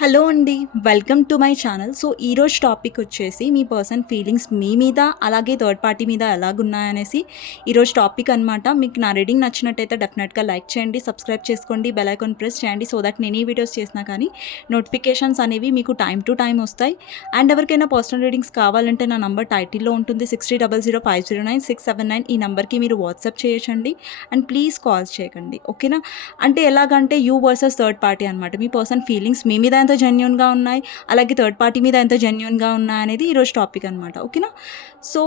Hello అండి. Welcome to my channel. So, ఈరోజు topic వచ్చేసి మీ పర్సన్ ఫీలింగ్స్ మీ మీద, అలాగే థర్డ్ పార్టీ మీద ఎలాగున్నాయనేసి ఈరోజు టాపిక్ అనమాట. మీకు నా రీడింగ్ నచ్చినట్టయితే డెఫినెట్‌గా లైక్ చేయండి, సబ్స్క్రైబ్ చేసుకోండి, బెల్ ఐకాన్ ప్రెస్ చేయండి. సో దట్ నేను ఏ వీడియోస్ చేసినా కానీ నోటిఫికేషన్స్ అనేవి మీకు టైమ్ టు టైమ్ వస్తాయి. అండ్ ఎవరికైనా పర్సనల్ రీడింగ్స్ కావాలంటే నా నంబర్ టైటిల్‌లో ఉంటుంది. 6300509679 ఈ నంబర్‌కి మీరు వాట్సాప్ చేయొచ్చండి. అండ్ ప్లీజ్ కాల్స్ చేయకండి. ఓకేనా? అంటే ఎలాగంటే యూ వర్సెస్ థర్డ్ పార్టీ అనమాట. మీ పర్సన్ ఫీలింగ్స్ మీ మీద ఎంత జెన్యూన్‌గా ఉన్నాయి, అలాగే థర్డ్ పార్టీ మీద ఎంత జెన్యూన్‌గా ఉన్నాయనేది ఈరోజు టాపిక్ అనమాట. ఓకేనా? సో,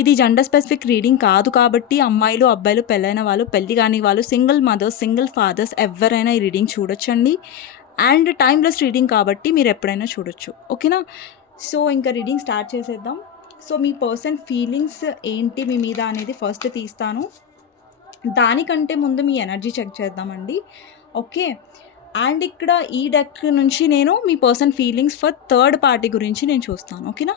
ఇది జెండర్ స్పెసిఫిక్ రీడింగ్ కాదు కాబట్టి అమ్మాయిలు, అబ్బాయిలు, పెళ్ళైన వాళ్ళు, పెళ్లి కాని వాళ్ళు, సింగిల్ మదర్స్, సింగిల్ ఫాదర్స్ ఎవ్వరైనా ఈ రీడింగ్ చూడొచ్చండి. అండ్ టైమ్‌లెస్ రీడింగ్ కాబట్టి మీరు ఎప్పుడైనా చూడొచ్చు. ఓకేనా? సో, ఇంకా రీడింగ్ స్టార్ట్ చేసేద్దాం. సో, మీ పర్సన్ ఫీలింగ్స్ ఏంటి మీ మీద అనేది ఫస్ట్ తీస్తాను. దానికంటే ముందు మీ ఎనర్జీ చెక్ చేద్దామండి. ఓకే. అండ్ ఇక్కడ ఈ డెక్ నుంచి నేను మీ person feelings for third party గురించి నేను చూస్తాను. ఓకేనా?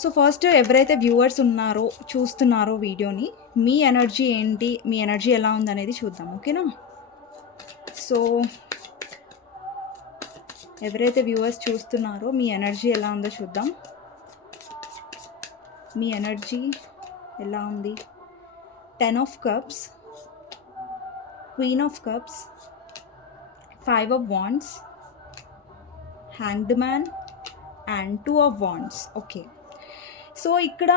సో ఫస్ట్ ఎవరైతే వ్యూవర్స్ ఉన్నారో, చూస్తున్నారో వీడియోని, మీ ఎనర్జీ ఏంటి, మీ ఎనర్జీ ఎలా ఉందనేది చూద్దాం. ఓకేనా? సో ఎవరైతే వ్యూవర్స్ చూస్తున్నారో మీ ఎనర్జీ ఎలా ఉందో చూద్దాం. మీ ఎనర్జీ ఎలా ఉంది? 10 of cups, Queen of cups, 5 of wands, Hanged man and 2 of wands. Okay. So ఇక్కడ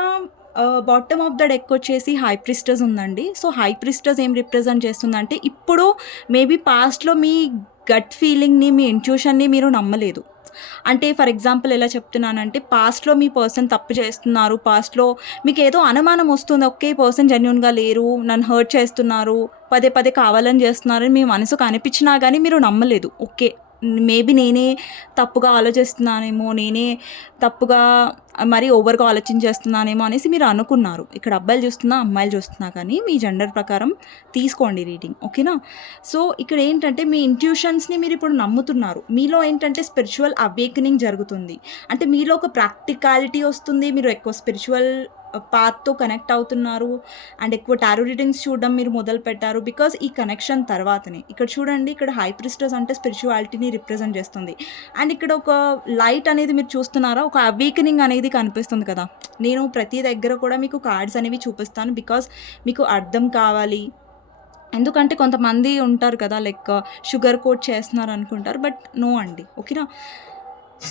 బాటమ్ ఆఫ్ ద డెక్ వచ్చేసి హై ప్రిస్టర్స్ ఉందండి. సో హై ప్రిస్టర్స్ ఏం రిప్రజెంట్ చేస్తుందంటే, ఇప్పుడు మేబీ పాస్ట్లో మీ గట్ ఫీలింగ్ని, మీ ఇంట్యూషన్ని మీరు నమ్మలేదు. అంటే ఫర్ ఎగ్జాంపుల్ ఎలా చెప్తున్నానంటే, పాస్ట్లో మీ పర్సన్ తప్పు చేస్తున్నారు, పాస్ట్లో మీకు ఏదో అనుమానం వస్తుంది, ఓకే పర్సన్ జెన్యూన్గా లేరు, నన్ను హర్ట్ చేస్తున్నారు, పదే పదే కావాలని చేస్తున్నారని మీ మనసుకు అనిపించినా కానీ మీరు నమ్మలేదు. ఓకే, మేబీ నేనే తప్పుగా ఆలోచిస్తున్నానేమో, నేనే తప్పుగా మరీ ఓవర్గా ఆలోచించేస్తున్నానేమో అనేసి మీరు అనుకున్నారు. ఇక్కడ అబ్బాయిలు చూస్తున్నా, అమ్మాయిలు చూస్తున్నా కానీ మీ జెండర్ ప్రకారం తీసుకోండి రీడింగ్. ఓకేనా? సో ఇక్కడ ఏంటంటే మీ ఇంట్యూషన్స్ని మీరు ఇప్పుడు నమ్ముతున్నారు. మీలో ఏంటంటే స్పిరిచువల్ అవేకనింగ్ జరుగుతుంది. అంటే మీలో ఒక ప్రాక్టికాలిటీ వస్తుంది. మీరు ఎక్కువ స్పిరిచువల్ పాత్తో కనెక్ట్ అవుతున్నారు. అండ్ ఎక్కువ టారో రీడింగ్స్ చూడడం మీరు మొదలు పెట్టారు. బికాజ్ ఈ కనెక్షన్ తర్వాతనే ఇక్కడ చూడండి, ఇక్కడ హై ప్రిస్టర్స్ అంటే స్పిరిచువాలిటీని రిప్రజెంట్ చేస్తుంది. అండ్ ఇక్కడ ఒక లైట్ అనేది మీరు చూస్తున్నారా, ఒక అవేకనింగ్ అనేది కనిపిస్తుంది కదా. నేను ప్రతి దగ్గర కూడా మీకు కార్డ్స్ అనేవి చూపిస్తాను, బికాజ్ మీకు అర్థం కావాలి. ఎందుకంటే కొంతమంది ఉంటారు కదా, లైక్ షుగర్ కోట్ చేస్తున్నారు అనుకుంటారు, బట్ నో అండి. ఓకేనా?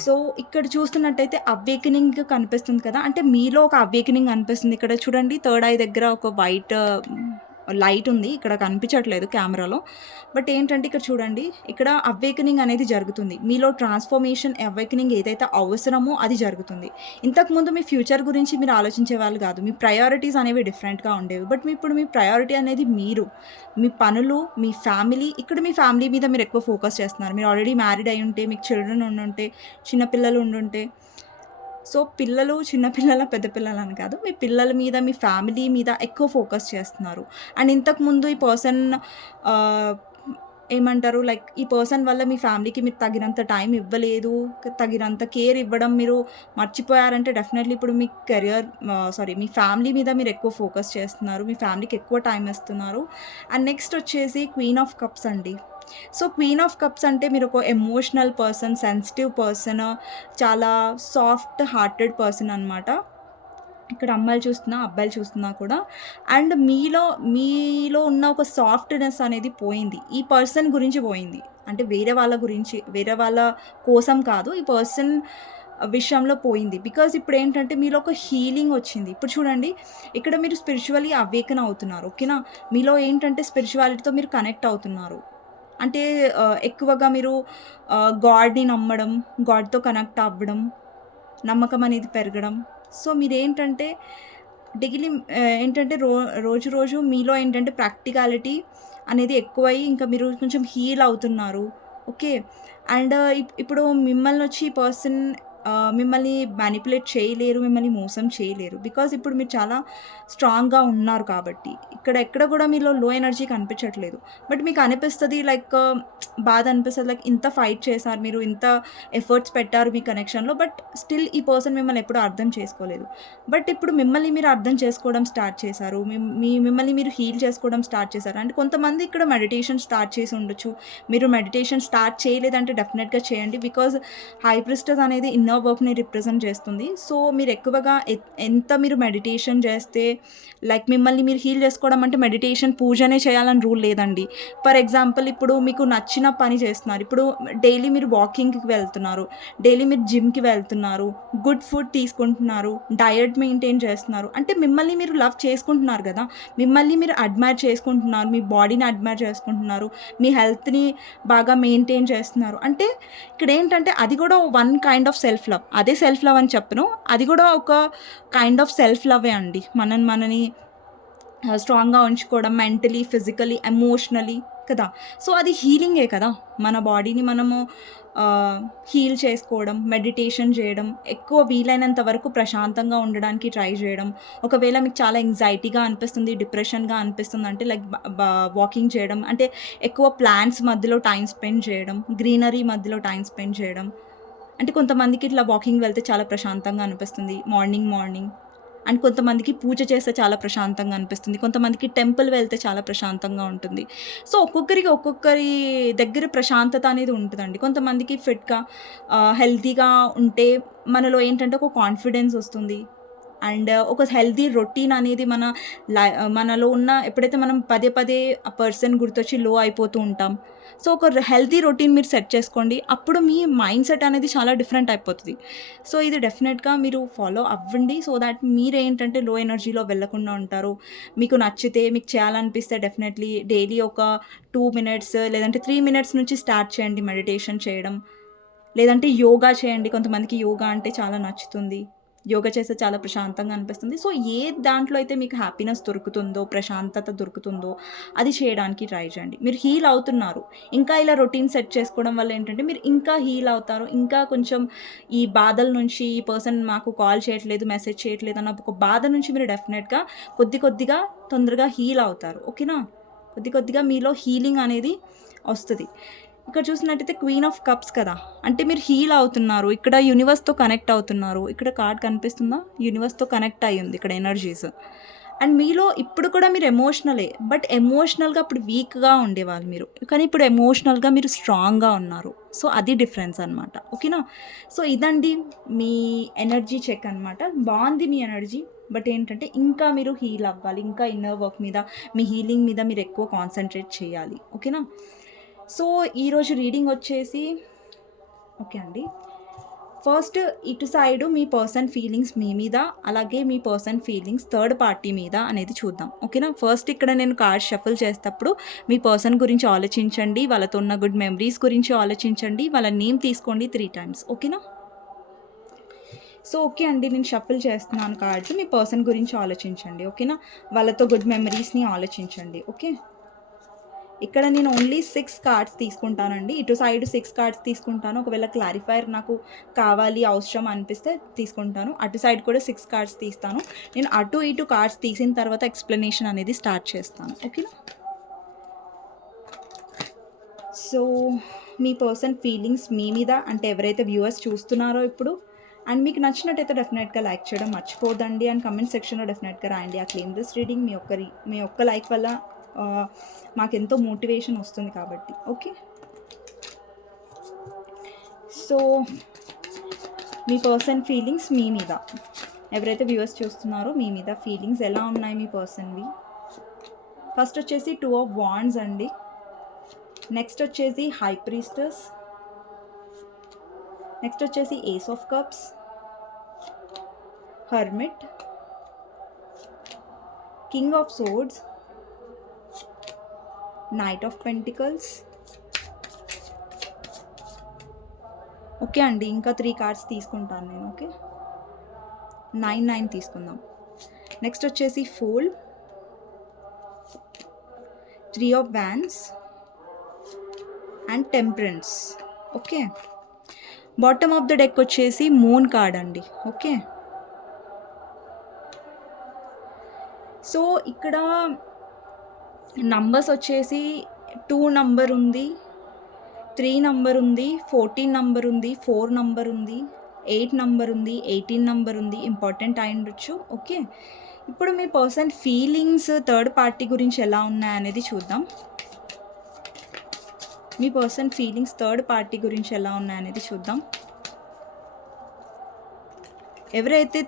సో ఇక్కడ చూస్తున్నట్టయితే అవేకనింగ్ కనిపిస్తుంది కదా, అంటే మీలో ఒక అవేకనింగ్ అనిపిస్తుంది. ఇక్కడ చూడండి, థర్డ్ ఐ దగ్గర ఒక వైట్ లైట్ ఉంది, ఇక్కడ కనిపించట్లేదు కెమెరాలో. బట్ ఏంటంటే ఇక్కడ చూడండి, ఇక్కడ అవేకనింగ్ అనేది జరుగుతుంది. మీలో ట్రాన్స్ఫర్మేషన్, అవేకనింగ్ ఏదైతే అవసరమో అది జరుగుతుంది. ఇంతకుముందు మీ ఫ్యూచర్ గురించి మీరు ఆలోచించే వాళ్ళు కాదు, మీ ప్రయారిటీస్ అనేవి డిఫరెంట్గా ఉండేవి. బట్ ఇప్పుడు మీ ప్రయారిటీ అనేది మీరు, మీ పనులు, మీ ఫ్యామిలీ. ఇక్కడ మీ ఫ్యామిలీ మీద మీరు ఎక్కువ ఫోకస్ చేస్తున్నారు. మీరు ఆల్రెడీ మ్యారీడ్ అయి ఉంటే, మీకు చిల్డ్రన్ ఉండుంటే, చిన్నపిల్లలు ఉండుంటే, సో పిల్లలు, చిన్నపిల్లల, పెద్ద పిల్లలని కాదు, మీ పిల్లల మీద, మీ ఫ్యామిలీ మీద ఎక్కువ ఫోకస్ చేస్తున్నారు. అండ్ ఇంతకుముందు ఈ పర్సన్ ఏమంటారు, లైక్ ఈ పర్సన్ వల్ల మీ ఫ్యామిలీకి మీరు తగినంత టైం ఇవ్వలేదు, తగినంత కేర్ ఇవ్వడం మీరు మర్చిపోయారంటే డెఫినెట్లీ ఇప్పుడు మీ కెరియర్, మీ ఫ్యామిలీ మీద మీరు ఎక్కువ ఫోకస్ చేస్తున్నారు, మీ ఫ్యామిలీకి ఎక్కువ టైం ఇస్తున్నారు. అండ్ నెక్స్ట్ వచ్చేసి క్వీన్ ఆఫ్ కప్స్ అండి. సో క్వీన్ ఆఫ్ కప్స్ అంటే మీరు ఒక ఎమోషనల్ పర్సన్, సెన్సిటివ్ పర్సన్, చాలా సాఫ్ట్ హార్టెడ్ పర్సన్ అనమాట. ఇక్కడ అమ్మాయిలు చూస్తున్నా, అబ్బాయిలు చూస్తున్నా కూడా. అండ్ మీలో ఉన్న ఒక సాఫ్ట్నెస్ అనేది పోయింది, ఈ పర్సన్ గురించి పోయింది. అంటే వేరే వాళ్ళ గురించి, వేరే వాళ్ళ కోసం కాదు, ఈ పర్సన్ విషయంలో పోయింది. బికాజ్ ఇప్పుడు ఏంటంటే మీలో ఒక హీలింగ్ వచ్చింది. ఇప్పుడు చూడండి, ఇక్కడ మీరు స్పిరిచువల్లీ అవేకన్ అవుతున్నారు. ఓకేనా? మీలో ఏంటంటే స్పిరిచువాలిటీతో మీరు కనెక్ట్ అవుతున్నారు. అంటే ఎక్కువగా మీరు గాడ్ని నమ్మడం, గాడ్తో కనెక్ట్ అవ్వడం, నమ్మకం అనేది పెరగడం. సో మీరేంటంటే డైలీ ఏంటంటే రోజు రోజు మీలో ఏంటంటే ప్రాక్టికాలిటీ అనేది ఎక్కువై ఇంకా మీరు కొంచెం హీల్ అవుతున్నారు. ఓకే. అండ్ ఇప్పుడు మిమ్మల్ని వచ్చి ఈ పర్సన్ మిమ్మల్ని మ్యానిపులేట్ చేయలేరు, మిమ్మల్ని మోసం చేయలేరు. బికాజ్ ఇప్పుడు మీరు చాలా స్ట్రాంగ్‌గా ఉన్నారు కాబట్టి. ఇక్కడ ఎక్కడ కూడా మీలో లో ఎనర్జీ కనిపించట్లేదు. బట్ మీకు అనిపిస్తది లైక్ బాధ అనిపిస్తది. లైక్ ఇంత ఫైట్ చేశారు మీరు, ఇంత ఎఫర్ట్స్ పెట్టారు మీ కనెక్షన్‌లో. బట్ స్టిల్ ఈ పర్సన్ మిమ్మల్ని ఎప్పుడూ అర్థం చేసుకోలేదు. బట్ ఇప్పుడు మిమ్మల్ని మీరు అర్థం చేసుకోవడం స్టార్ట్ చేశారు. మిమ్మల్ని మీరు హీల్ చేసుకోవడం స్టార్ట్ చేశారు. అంటే కొంతమంది ఇక్కడ మెడిటేషన్ స్టార్ట్ చేసి ఉండొచ్చు. మీరు మెడిటేషన్ స్టార్ట్ చేయలేదంటే డెఫినెట్‌గా చేయండి. బికాజ్ హై ప్రిస్టెస్ అనేది ఇన్నర్ వర్క్‌ని రిప్రజెంట్ చేస్తుంది. సో మీరు ఎక్కువగా ఎంత మీరు మెడిటేషన్ చేస్తే లైక్ మిమ్మల్ని మీరు హీల్ చేసుకోవడం అంటే మెడిటేషన్ పూజనే చేయాలని రూల్ లేదండి. ఫర్ ఎగ్జాంపుల్ ఇప్పుడు మీకు నచ్చిన పని చేస్తున్నారు. ఇప్పుడు డైలీ మీరు వాకింగ్‌కి వెళ్తున్నారు. డైలీ మీరు జిమ్‌కి వెళ్తున్నారు. గుడ్ ఫుడ్ తీసుకుంటున్నారు. డయట్ మెయింటైన్ చేస్తున్నారు. అంటే మిమ్మల్ని మీరు లవ్ చేసుకుంటున్నారు కదా! మిమ్మల్ని మీరు అడ్మైర్ చేసుకుంటున్నారు. మీ బాడీని అడ్మైర్ చేసుకుంటున్నారు. మీ హెల్త్‌ని బాగా మెయింటైన్ చేస్తున్నారు. అంటే ఇక్కడేంటంటే అది కూడా one kind of self love. అదే సెల్ఫ్ లవ్ అని చెప్పను. అది కూడా ఒక కైండ్ ఆఫ్ సెల్ఫ్ లవ్వే అండి. మనని స్ట్రాంగ్‌గా ఉంచుకోవడం మెంటలీ, ఫిజికలీ, ఎమోషనలీ కదా! సో అది హీలింగే కదా! మన బాడీని మనము హీల్ చేసుకోవడం, మెడిటేషన్ చేయడం, ఎక్కువ వీలైనంత వరకు ప్రశాంతంగా ఉండడానికి ట్రై చేయడం. ఒకవేళ మీకు చాలా యాంగ్జైటీగా అనిపిస్తుంది, డిప్రెషన్‌గా అనిపిస్తుందంటే లైక్ వాకింగ్ చేయడం, అంటే ఎక్కువ ప్లాంట్స్ మధ్యలో టైమ్ స్పెండ్ చేయడం, గ్రీనరీ మధ్యలో టైమ్ స్పెండ్ చేయడం. అంటే కొంతమందికి ఇట్లా వాకింగ్ వెళ్తే చాలా ప్రశాంతంగా అనిపిస్తుంది మార్నింగ్. అండ్ కొంతమందికి పూజ చేస్తే చాలా ప్రశాంతంగా అనిపిస్తుంది. కొంతమందికి టెంపుల్ వెళ్తే చాలా ప్రశాంతంగా ఉంటుంది. సో ఒక్కొక్కరి దగ్గర ప్రశాంతత అనేది ఉంటదండి. కొంతమందికి ఫిట్‌గా హెల్తీగా ఉంటే మనలో ఏంటంటే ఒక కాన్ఫిడెన్స్ వస్తుంది. అండ్ ఒక హెల్తీ రొటీన్ అనేది మనలో ఉన్న ఎప్పుడైతే మనం పదే ఆ పర్సన్ గుర్తొచ్చి లో అయిపోతూ ఉంటాం. సో ఒక హెల్తీ రొటీన్ మీరు సెట్ చేసుకోండి. అప్పుడు మీ మైండ్ సెట్ అనేది చాలా డిఫరెంట్ అయిపోతది. సో ఇది డెఫినెట్‌గా మీరు ఫాలో అవ్వండి. సో దట్ మీరేంటంటే లో ఎనర్జీలో వెళ్ళకుండా ఉంటారు. మీకు నచ్చితే, మీకు చేయాలనిపిస్తే డెఫినెట్‌లీ డైలీ ఒక 2 మినిట్స్ లేదంటే 3 మినిట్స్ నుంచి స్టార్ట్ చేయండి మెడిటేషన్ చేయడం. లేదంటే యోగా చేయండి. కొంతమందికి యోగా అంటే చాలా నచ్చుతుంది. యోగా చేస్తే చాలా ప్రశాంతంగా అనిపిస్తుంది. సో ఏ దాంట్లో అయితే మీకు హ్యాపీనెస్ దొరుకుతుందో, ప్రశాంతత దొరుకుతుందో అది చేయడానికి ట్రై చేయండి. మీరు హీల్ అవుతున్నారు. ఇంకా ఇలా రొటీన్ సెట్ చేసుకోవడం వల్ల ఏంటంటే మీరు ఇంకా హీల్ అవుతారు. ఇంకా కొంచెం ఈ బాధల నుంచి ఈ పర్సన్ మాకు కాల్ చేయట్లేదు, మెసేజ్ చేయట్లేదు అన్న ఒక బాధ నుంచి మీరు డెఫినెట్‌గా కొద్దిగా తొందరగా హీల్ అవుతారు. ఓకేనా? కొద్దిగా మీలో హీలింగ్ అనేది వస్తది. ఇక్కడ చూసినట్టయితే క్వీన్ ఆఫ్ కప్స్ కదా! అంటే మీరు హీల్ అవుతున్నారు. ఇక్కడ యూనివర్స్‌తో కనెక్ట్ అవుతున్నారు. ఇక్కడ కార్డ్ కనిపిస్తుందా? యూనివర్స్‌తో కనెక్ట్ అయ్యుంది ఇక్కడ ఎనర్జీస్. అండ్ మీలో ఇప్పుడు కూడా మీరు ఎమోషనలే. బట్ ఎమోషనల్‌గా అప్పుడు వీక్‌గా ఉండేవాళ్ళు మీరు. కానీ ఇప్పుడు ఎమోషనల్‌గా మీరు స్ట్రాంగ్‌గా ఉన్నారు. సో అది డిఫరెన్స్ అనమాట. ఓకేనా? సో ఇదండి మీ ఎనర్జీ చెక్ అనమాట. బావుంది మీ ఎనర్జీ. బట్ ఏంటంటే ఇంకా మీరు హీల్ అవ్వాలి. ఇంకా ఇన్నర్ వర్క్ మీద, మీ హీలింగ్ మీద మీరు ఎక్కువ కాన్సంట్రేట్ చేయాలి. ఓకేనా? సో ఈరోజు రీడింగ్ వచ్చేసి ఓకే అండి. ఫస్ట్ ఇటు సైడు మీ పర్సన్ ఫీలింగ్స్ మీ మీద, అలాగే మీ పర్సన్ ఫీలింగ్స్ థర్డ్ పార్టీ మీద అనేది చూద్దాం. ఓకేనా? ఫస్ట్ ఇక్కడ నేను కార్డ్ షఫుల్ చేసేటప్పుడు మీ పర్సన్ గురించి ఆలోచించండి. వాళ్ళతో ఉన్న గుడ్ మెమరీస్ గురించి ఆలోచించండి. వాళ్ళ నేమ్ తీసుకోండి 3 టైమ్స్. ఓకేనా? సో ఓకే అండి. నేను షఫుల్ చేస్తున్నాను కార్డ్స్. మీ పర్సన్ గురించి ఆలోచించండి. ఓకేనా? వాళ్ళతో గుడ్ మెమరీస్‌ని ఆలోచించండి. ఓకే? ఇక్కడ నేను ఓన్లీ 6 కార్డ్స్ తీసుకుంటానండి. ఇటు సైడ్ 6 కార్డ్స్ తీసుకుంటాను. ఒకవేళ క్లారిఫైయర్ నాకు కావాలి, అవసరం అనిపిస్తే తీసుకుంటాను. అటు సైడ్ కూడా 6 కార్డ్స్ తీస్తాను. నేను అటు ఇటు కార్డ్స్ తీసిన తర్వాత ఎక్స్‌ప్లనేషన్ అనేది స్టార్ట్ చేస్తాను. ఓకేనా? సో మీ పర్సన్ ఫీలింగ్స్ మీ మీద, అంటే ఎవరైతే వ్యూవర్స్ చూస్తున్నారో ఇప్పుడు, అండ్ మీకు నచ్చినట్టయితే డెఫినెట్గా లైక్ చేయడం మర్చిపోదండి. అండ్ కమెంట్ సెక్షన్లో డెఫినెట్గా రాయండి. ఆ క్లెయిమ్ దిస్ రీడింగ్ మీ ఒక్క లైక్ వల్ల మాకెంతో మోటివేషన్ వస్తుంది కాబట్టి. ఓకే? సో మీ పర్సన్ ఫీలింగ్స్ మీ మీద, ఎవరైతే వ్యూవర్స్ చూస్తున్నారో మీ మీద ఫీలింగ్స్ ఎలా ఉన్నాయి మీ పర్సన్వి? ఫస్ట్ వచ్చేసి 2 ఆఫ్ వాండ్స్ అండి. నెక్స్ట్ వచ్చేసి హై ప్రీస్టెస్. నెక్స్ట్ వచ్చేసి ace of cups, hermit, king of swords, knight of pentacles. Okay అండి. ఇంకా 3 కార్డ్స్ తీసుకుంటాను నేను. ఓకే? 9 తీసుకుందాం. నెక్స్ట్ వచ్చేసి fool, 3 of wands and temperance. Okay? Bottom of the deck వచ్చేసి మూన్ కార్డ్ అండి. ఓకే. సో ఇక్కడ నంబర్స్ వచ్చేసి 2 నంబర్ ఉంది, 3 నంబర్ ఉంది, 14 నంబర్ ఉంది, 4 నంబర్ ఉంది, 8 నంబర్ ఉంది, 18 నంబర్ ఉంది. ఇంపార్టెంట్ అయి ఉండొచ్చు. ఓకే. ఇప్పుడు మీ పర్సన్ ఫీలింగ్స్ థర్డ్ పార్టీ గురించి ఎలా ఉన్నాయనేది చూద్దాం. మీ పర్సన్ ఫీలింగ్స్ థర్డ్ పార్టీ గురించి ఎలా ఉన్నాయనేది చూద్దాం. ఎవరైతే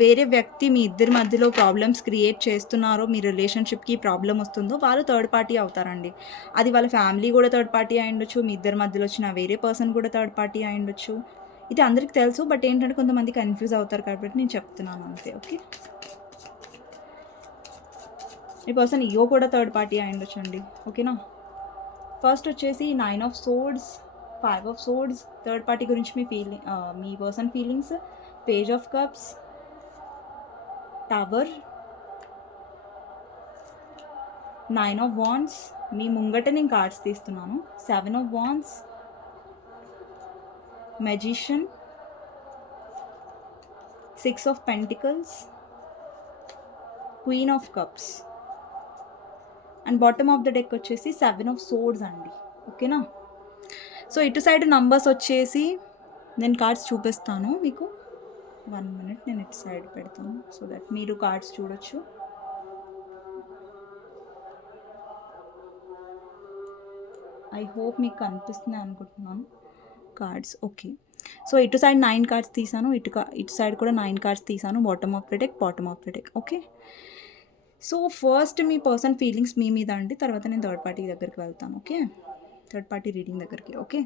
వేరే వ్యక్తి మీ ఇద్దరి మధ్యలో ప్రాబ్లమ్స్ క్రియేట్ చేస్తున్నారో, మీ రిలేషన్షిప్కి ప్రాబ్లం వస్తుందో వాళ్ళు థర్డ్ పార్టీ అవుతారండి. అది వాళ్ళ ఫ్యామిలీ కూడా థర్డ్ పార్టీ అయి ఉండొచ్చు, మీ ఇద్దరి మధ్యలో వచ్చిన వేరే పర్సన్ కూడా థర్డ్ పార్టీ అయి ఉండొచ్చు. ఇది అందరికీ తెలుసు, బట్ ఏంటంటే కొంతమంది కన్ఫ్యూజ్ అవుతారు కాబట్టి నేను చెప్తున్నాను అంతే. ఓకే. మీ పర్సన్ ఈగో కూడా థర్డ్ పార్టీ అయి ఉండొచ్చు అండి. ఓకేనా. ఫస్ట్ వచ్చేసి 9 of swords, 5 of swords. Third party గురించి మీ person feelings. Page of cups, tower, 9 of wands. మీ ముంగట నేను కార్డ్స్ తీస్తున్నాను. 7 of wands, magician, 6 of pentacles, queen of cups. And bottom of the deck వచ్చేసి 7 ఆఫ్ సోర్డ్స్ అండి. ఓకేనా. సో ఇటు సైడ్ నంబర్స్ వచ్చేసి నేను కార్డ్స్ చూపిస్తాను మీకు. 1 minute నేను ఇటు సైడ్ పెడతాను సో దట్ మీరు కార్డ్స్ చూడొచ్చు. ఐ హోప్ మీకు కనిపిస్తున్నాయి అనుకుంటున్నాను కార్డ్స్. ఓకే. సో ఇటు సైడ్ 9 కార్డ్స్ తీసాను, ఇటు సైడ్ కూడా 9 కార్డ్స్ తీసాను. Bottom of the deck, bottom of the deck. Okay. So first మీ పర్సన్ ఫీలింగ్స్ మీ మీద అండి, తర్వాత నేను థర్డ్ పార్టీ దగ్గరికి వెళ్తాను. ఓకే. థర్డ్ పార్టీ రీడింగ్ దగ్గరికి. ఓకే.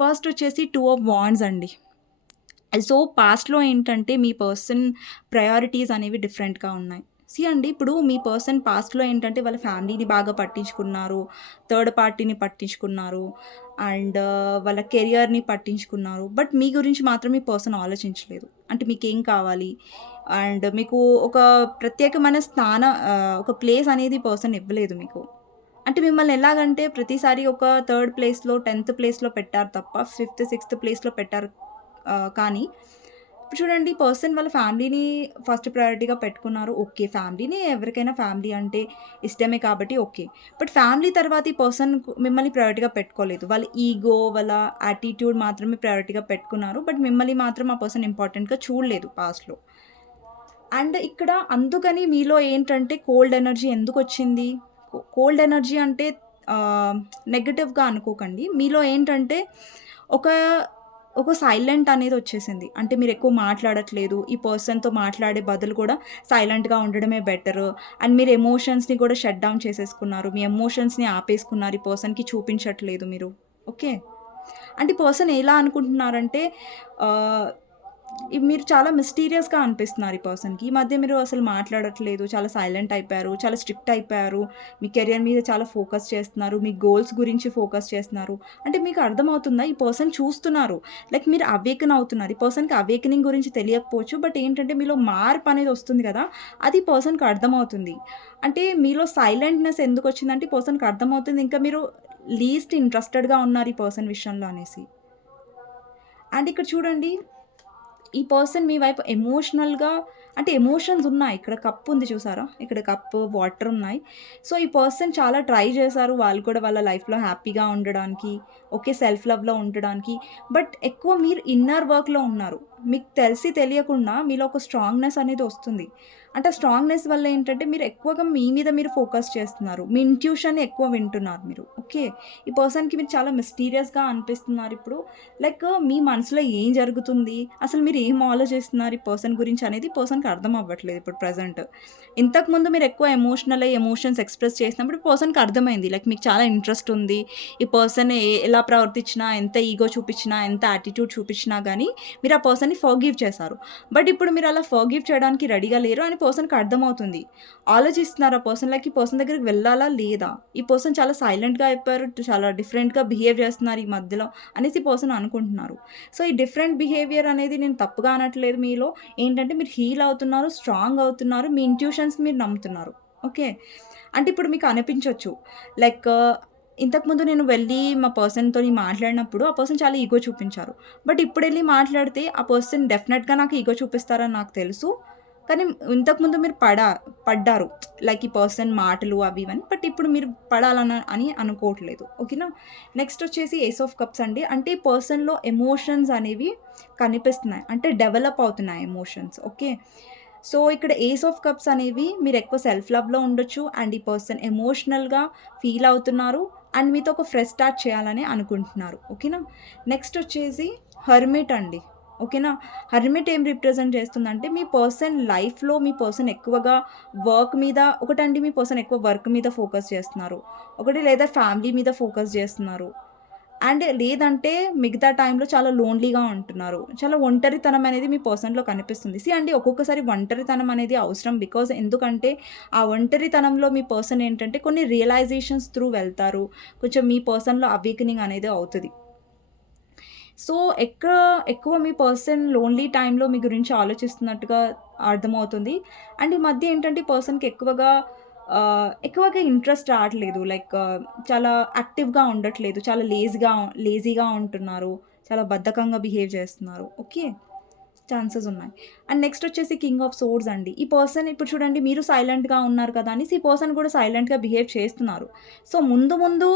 ఫస్ట్ వచ్చేసి 2 ఆఫ్ వాండ్స్ అండి. సో పాస్ట్లో ఏంటంటే మీ పర్సన్ ప్రయారిటీస్ అనేవి డిఫరెంట్గా ఉన్నాయి. అండి ఇప్పుడు మీ పర్సన్ పాస్ట్లో ఏంటంటే వాళ్ళ ఫ్యామిలీని బాగా పట్టించుకున్నారు, థర్డ్ పార్టీని పట్టించుకున్నారు, అండ్ వాళ్ళ కెరియర్ని పట్టించుకున్నారు. బట్ మీ గురించి మాత్రం మీ పర్సన్ ఆలోచించలేదు. అంటే మీకేం కావాలి అండ్ మీకు ఒక ప్రత్యేకమైన ఒక ప్లేస్ అనేది పర్సన్ ఇవ్వలేదు మీకు. అంటే మిమ్మల్ని ఎలాగంటే ప్రతిసారి ఒక థర్డ్ ప్లేస్లో, 10th ప్లేస్లో పెట్టారు తప్ప 5th, 6th ప్లేస్లో పెట్టారు. కానీ ఇప్పుడు చూడండి, పర్సన్ వాళ్ళ ఫ్యామిలీని ఫస్ట్ ప్రయారిటీగా పెట్టుకున్నారు. ఓకే. ఫ్యామిలీని ఎవరికైనా ఫ్యామిలీ అంటే ఇష్టమే కాబట్టి ఓకే. బట్ ఫ్యామిలీ తర్వాత ఈ పర్సన్ మిమ్మల్ని ప్రయారిటీగా పెట్టుకోలేదు. వాళ్ళ ఈగో, వాళ్ళ యాటిట్యూడ్ మాత్రమే ప్రయారిటీగా పెట్టుకున్నారు. బట్ మిమ్మల్ని మాత్రం ఆ పర్సన్ ఇంపార్టెంట్గా చూడలేదు పాస్ట్లో. అండ్ ఇక్కడ అందుకని మీలో ఏంటంటే కోల్డ్ ఎనర్జీ ఎందుకు వచ్చింది? కోల్డ్ ఎనర్జీ అంటే నెగటివ్గా అనుకోకండి. మీలో ఏంటంటే ఒక సైలెంట్ అనేది వచ్చేసింది. అంటే మీరు ఎక్కువ మాట్లాడట్లేదు. ఈ పర్సన్తో మాట్లాడే బదులు కూడా సైలెంట్గా ఉండడమే బెటరు. అండ్ మీరు ఎమోషన్స్ని కూడా షట్ డౌన్ చేసేసుకున్నారు. మీ ఎమోషన్స్ని ఆపేసుకున్నారు. ఈ పర్సన్కి చూపించట్లేదు మీరు. ఓకే. అంటే ఈ పర్సన్ ఎలా అనుకుంటున్నారంటే మీరు చాలా మిస్టీరియస్గా అనిపిస్తున్నారు ఈ పర్సన్కి. ఈ మధ్య మీరు అసలు మాట్లాడట్లేదు, చాలా సైలెంట్ అయిపోయారు, చాలా స్ట్రిక్ట్ అయిపోయారు. మీ కెరియర్ మీద చాలా ఫోకస్ చేస్తున్నారు, మీ గోల్స్ గురించి ఫోకస్ చేస్తున్నారు. అంటే మీకు అర్థమవుతుందా? ఈ పర్సన్ చూస్తున్నారు, లైక్ మీరు అవేకన్ అవుతున్నారు. ఈ పర్సన్కి అవేకనింగ్ గురించి తెలియకపోవచ్చు, బట్ ఏంటంటే మీలో మార్పు అనేది వస్తుంది కదా, అది పర్సన్కి అర్థమవుతుంది. అంటే మీలో సైలెంట్నెస్ ఎందుకు వచ్చిందంటే ఈ పర్సన్కి అర్థమవుతుంది ఇంకా మీరు లీస్ట్ ఇంట్రెస్టెడ్గా ఉన్నారు ఈ పర్సన్ విషయంలో అనేసి. అండ్ ఇక్కడ చూడండి, ఈ పర్సన్ మీ వైపు ఎమోషనల్గా అంటే ఎమోషన్స్ ఉన్నాయి. ఇక్కడ కప్ ఉంది చూసారా, ఇక్కడ కప్, వాటర్ ఉన్నాయి. సో ఈ పర్సన్ చాలా ట్రై చేశారు వాళ్ళు కూడా వాళ్ళ లైఫ్లో హ్యాపీగా ఉండడానికి, ఓకే, సెల్ఫ్ లవ్లో ఉండడానికి. బట్ ఎక్కువ మీరు ఇన్నర్ వర్క్లో ఉన్నారు. మీకు తెలిసి తెలియకుండా మీలో ఒక స్ట్రాంగ్నెస్ అనేది వస్తుంది. అంటే స్ట్రాంగ్నెస్ వల్ల ఏంటంటే మీరు ఎక్కువగా మీ మీద మీరు ఫోకస్ చేస్తున్నారు, మీ ఇంట్యూషన్ని ఎక్కువ వింటున్నారు మీరు. ఓకే. ఈ పర్సన్కి మీరు చాలా మిస్టీరియస్గా అనిపిస్తున్నారు ఇప్పుడు. లైక్ మీ మనసులో ఏం జరుగుతుంది, అసలు మీరు ఏం ఆలోచిస్తున్నారు ఈ పర్సన్ గురించి అనేది పర్సన్కి అర్థం అవ్వట్లేదు ఇప్పుడు ప్రజెంట్. ఇంతకుముందు మీరు ఎక్కువ ఎమోషన్స్ ఎక్స్ప్రెస్ చేసినప్పుడు పర్సన్కి అర్థమైంది, లైక్ మీకు చాలా ఇంట్రెస్ట్ ఉంది. ఈ పర్సన్ ఎలా ప్రవర్తించినా, ఎంత ఈగో చూపించినా, ఎంత యాటిట్యూడ్ చూపించినా కానీ మీరు ఆ పర్సన్ని ఫర్గివ్ చేశారు. బట్ ఇప్పుడు మీరు అలా ఫర్గివ్ చేయడానికి రెడీగా లేరు అని పర్సన్కి అర్థమవుతుంది. ఆలోచిస్తున్నారు ఆ పర్సన్, లైక్ ఈ పర్సన్ దగ్గరికి వెళ్ళాలా లేదా, ఈ పర్సన్ చాలా సైలెంట్గా అయిపోయారు, చాలా డిఫరెంట్గా బిహేవ్ చేస్తున్నారు ఈ మధ్యలో అనేసి పర్సన్ అనుకుంటున్నారు. సో ఈ డిఫరెంట్ బిహేవియర్ అనేది నేను తప్పుగా అనట్లేదు. మీలో ఏంటంటే మీరు హీల్ అవుతున్నారు, స్ట్రాంగ్ అవుతున్నారు, మీ ఇంట్యూషన్స్ మీరు నమ్ముతున్నారు. ఓకే. అంటే ఇప్పుడు మీకు అనిపించవచ్చు లైక్ ఇంతకుముందు నేను వెళ్ళి మా పర్సన్‌తోని మాట్లాడినప్పుడు, ఆ పర్సన్ చాలా ఈగో చూపించారు. బట్ ఇప్పుడెళ్ళి మాట్లాడితే, ఆ పర్సన్ డెఫినెట్‌గా నాకు ఈగో చూపిస్తారని నాకు తెలుసు. కానీ ఇంతకుముందు మీరు పడ్డారు. లైక్ ఈ పర్సన్ మాటలు అవి ఇవని. బట్ ఇప్పుడు మీరు అని అనుకోవట్లేదు. ఓకేనా? నెక్స్ట్ వచ్చేసి ఏస్ ఆఫ్ కప్స్ అండి. అంటే ఈ పర్సన్‌లో ఎమోషన్స్ అనేవి కనిపిస్తున్నాయి. అంటే డెవలప్ అవుతున్నాయి ఎమోషన్స్. ఓకే. సో, ఇక్కడ ఏస్ ఆఫ్ కప్స్ అనేవి మీరు ఎక్కువ సెల్ఫ్ లవ్‌లో ఉండొచ్చు. అండ్ ఈ పర్సన్ ఎమోషనల్‌గా ఫీల్ అవుతున్నారు. అండ్ మీతో ఒక ఫ్రెష్ స్టార్ట్ చేయాలని అనుకుంటున్నారు. ఓకేనా? నెక్స్ట్ వచ్చేసి హెర్మిట్ అండి. ఓకేనా? హెర్మిట్ ఏం రిప్రజెంట్ చేస్తుందంటే, మీ పర్సన్ లైఫ్‌లో మీ పర్సన్ ఎక్కువగా వర్క్ మీద ఒకటండి, మీ పర్సన్ ఎక్కువ వర్క్ మీద ఫోకస్ చేస్తున్నారు. ఒకటి లేదా ఫ్యామిలీ మీద ఫోకస్ చేస్తున్నారు. అండ్ లేదంటే మిగతా టైంలో చాలా లోన్‌లీగా ఉంటున్నారు. చాలా ఒంటరితనం అనేది మీ పర్సన్‌లో కనిపిస్తుంది. అండి, ఒక్కొక్కసారి ఒంటరితనం అనేది అవసరం. బికాజ్ ఎందుకంటే ఆ ఒంటరితనంలో మీ పర్సన్ ఏంటంటే కొన్ని రియలైజేషన్స్ త్రూ వెళ్తారు. కొంచెం మీ పర్సన్‌లో అవేకెనింగ్ అనేది అవుతది. సో, ఎక్కువ మీ పర్సన్ లోన్లీ టైమ్‌లో మీ గురించి ఆలోచిస్తున్నట్టుగా అర్థమవుతుంది. అండ్ ఈ మధ్య ఏంటంటే ఈ పర్సన్‌కి ఎక్కువగా ఇంట్రెస్ట్ రావట్లేదు. లైక్ చాలా యాక్టివ్‌గా ఉండట్లేదు. చాలా లేజీగా ఉంటున్నారు. చాలా బద్ధకంగా బిహేవ్ చేస్తున్నారు. ఓకే. ఛాన్సెస్ ఉన్నాయి. అండ్ నెక్స్ట్ వచ్చేసి కింగ్ ఆఫ్ సోర్డ్స్ అండి. ఈ పర్సన్ ఇప్పుడు చూడండి, మీరు సైలెంట్‌గా ఉన్నారు కదా అనేసి ఈ పర్సన్ కూడా సైలెంట్‌గా బిహేవ్ చేస్తున్నారు. సో, ముందు ముందు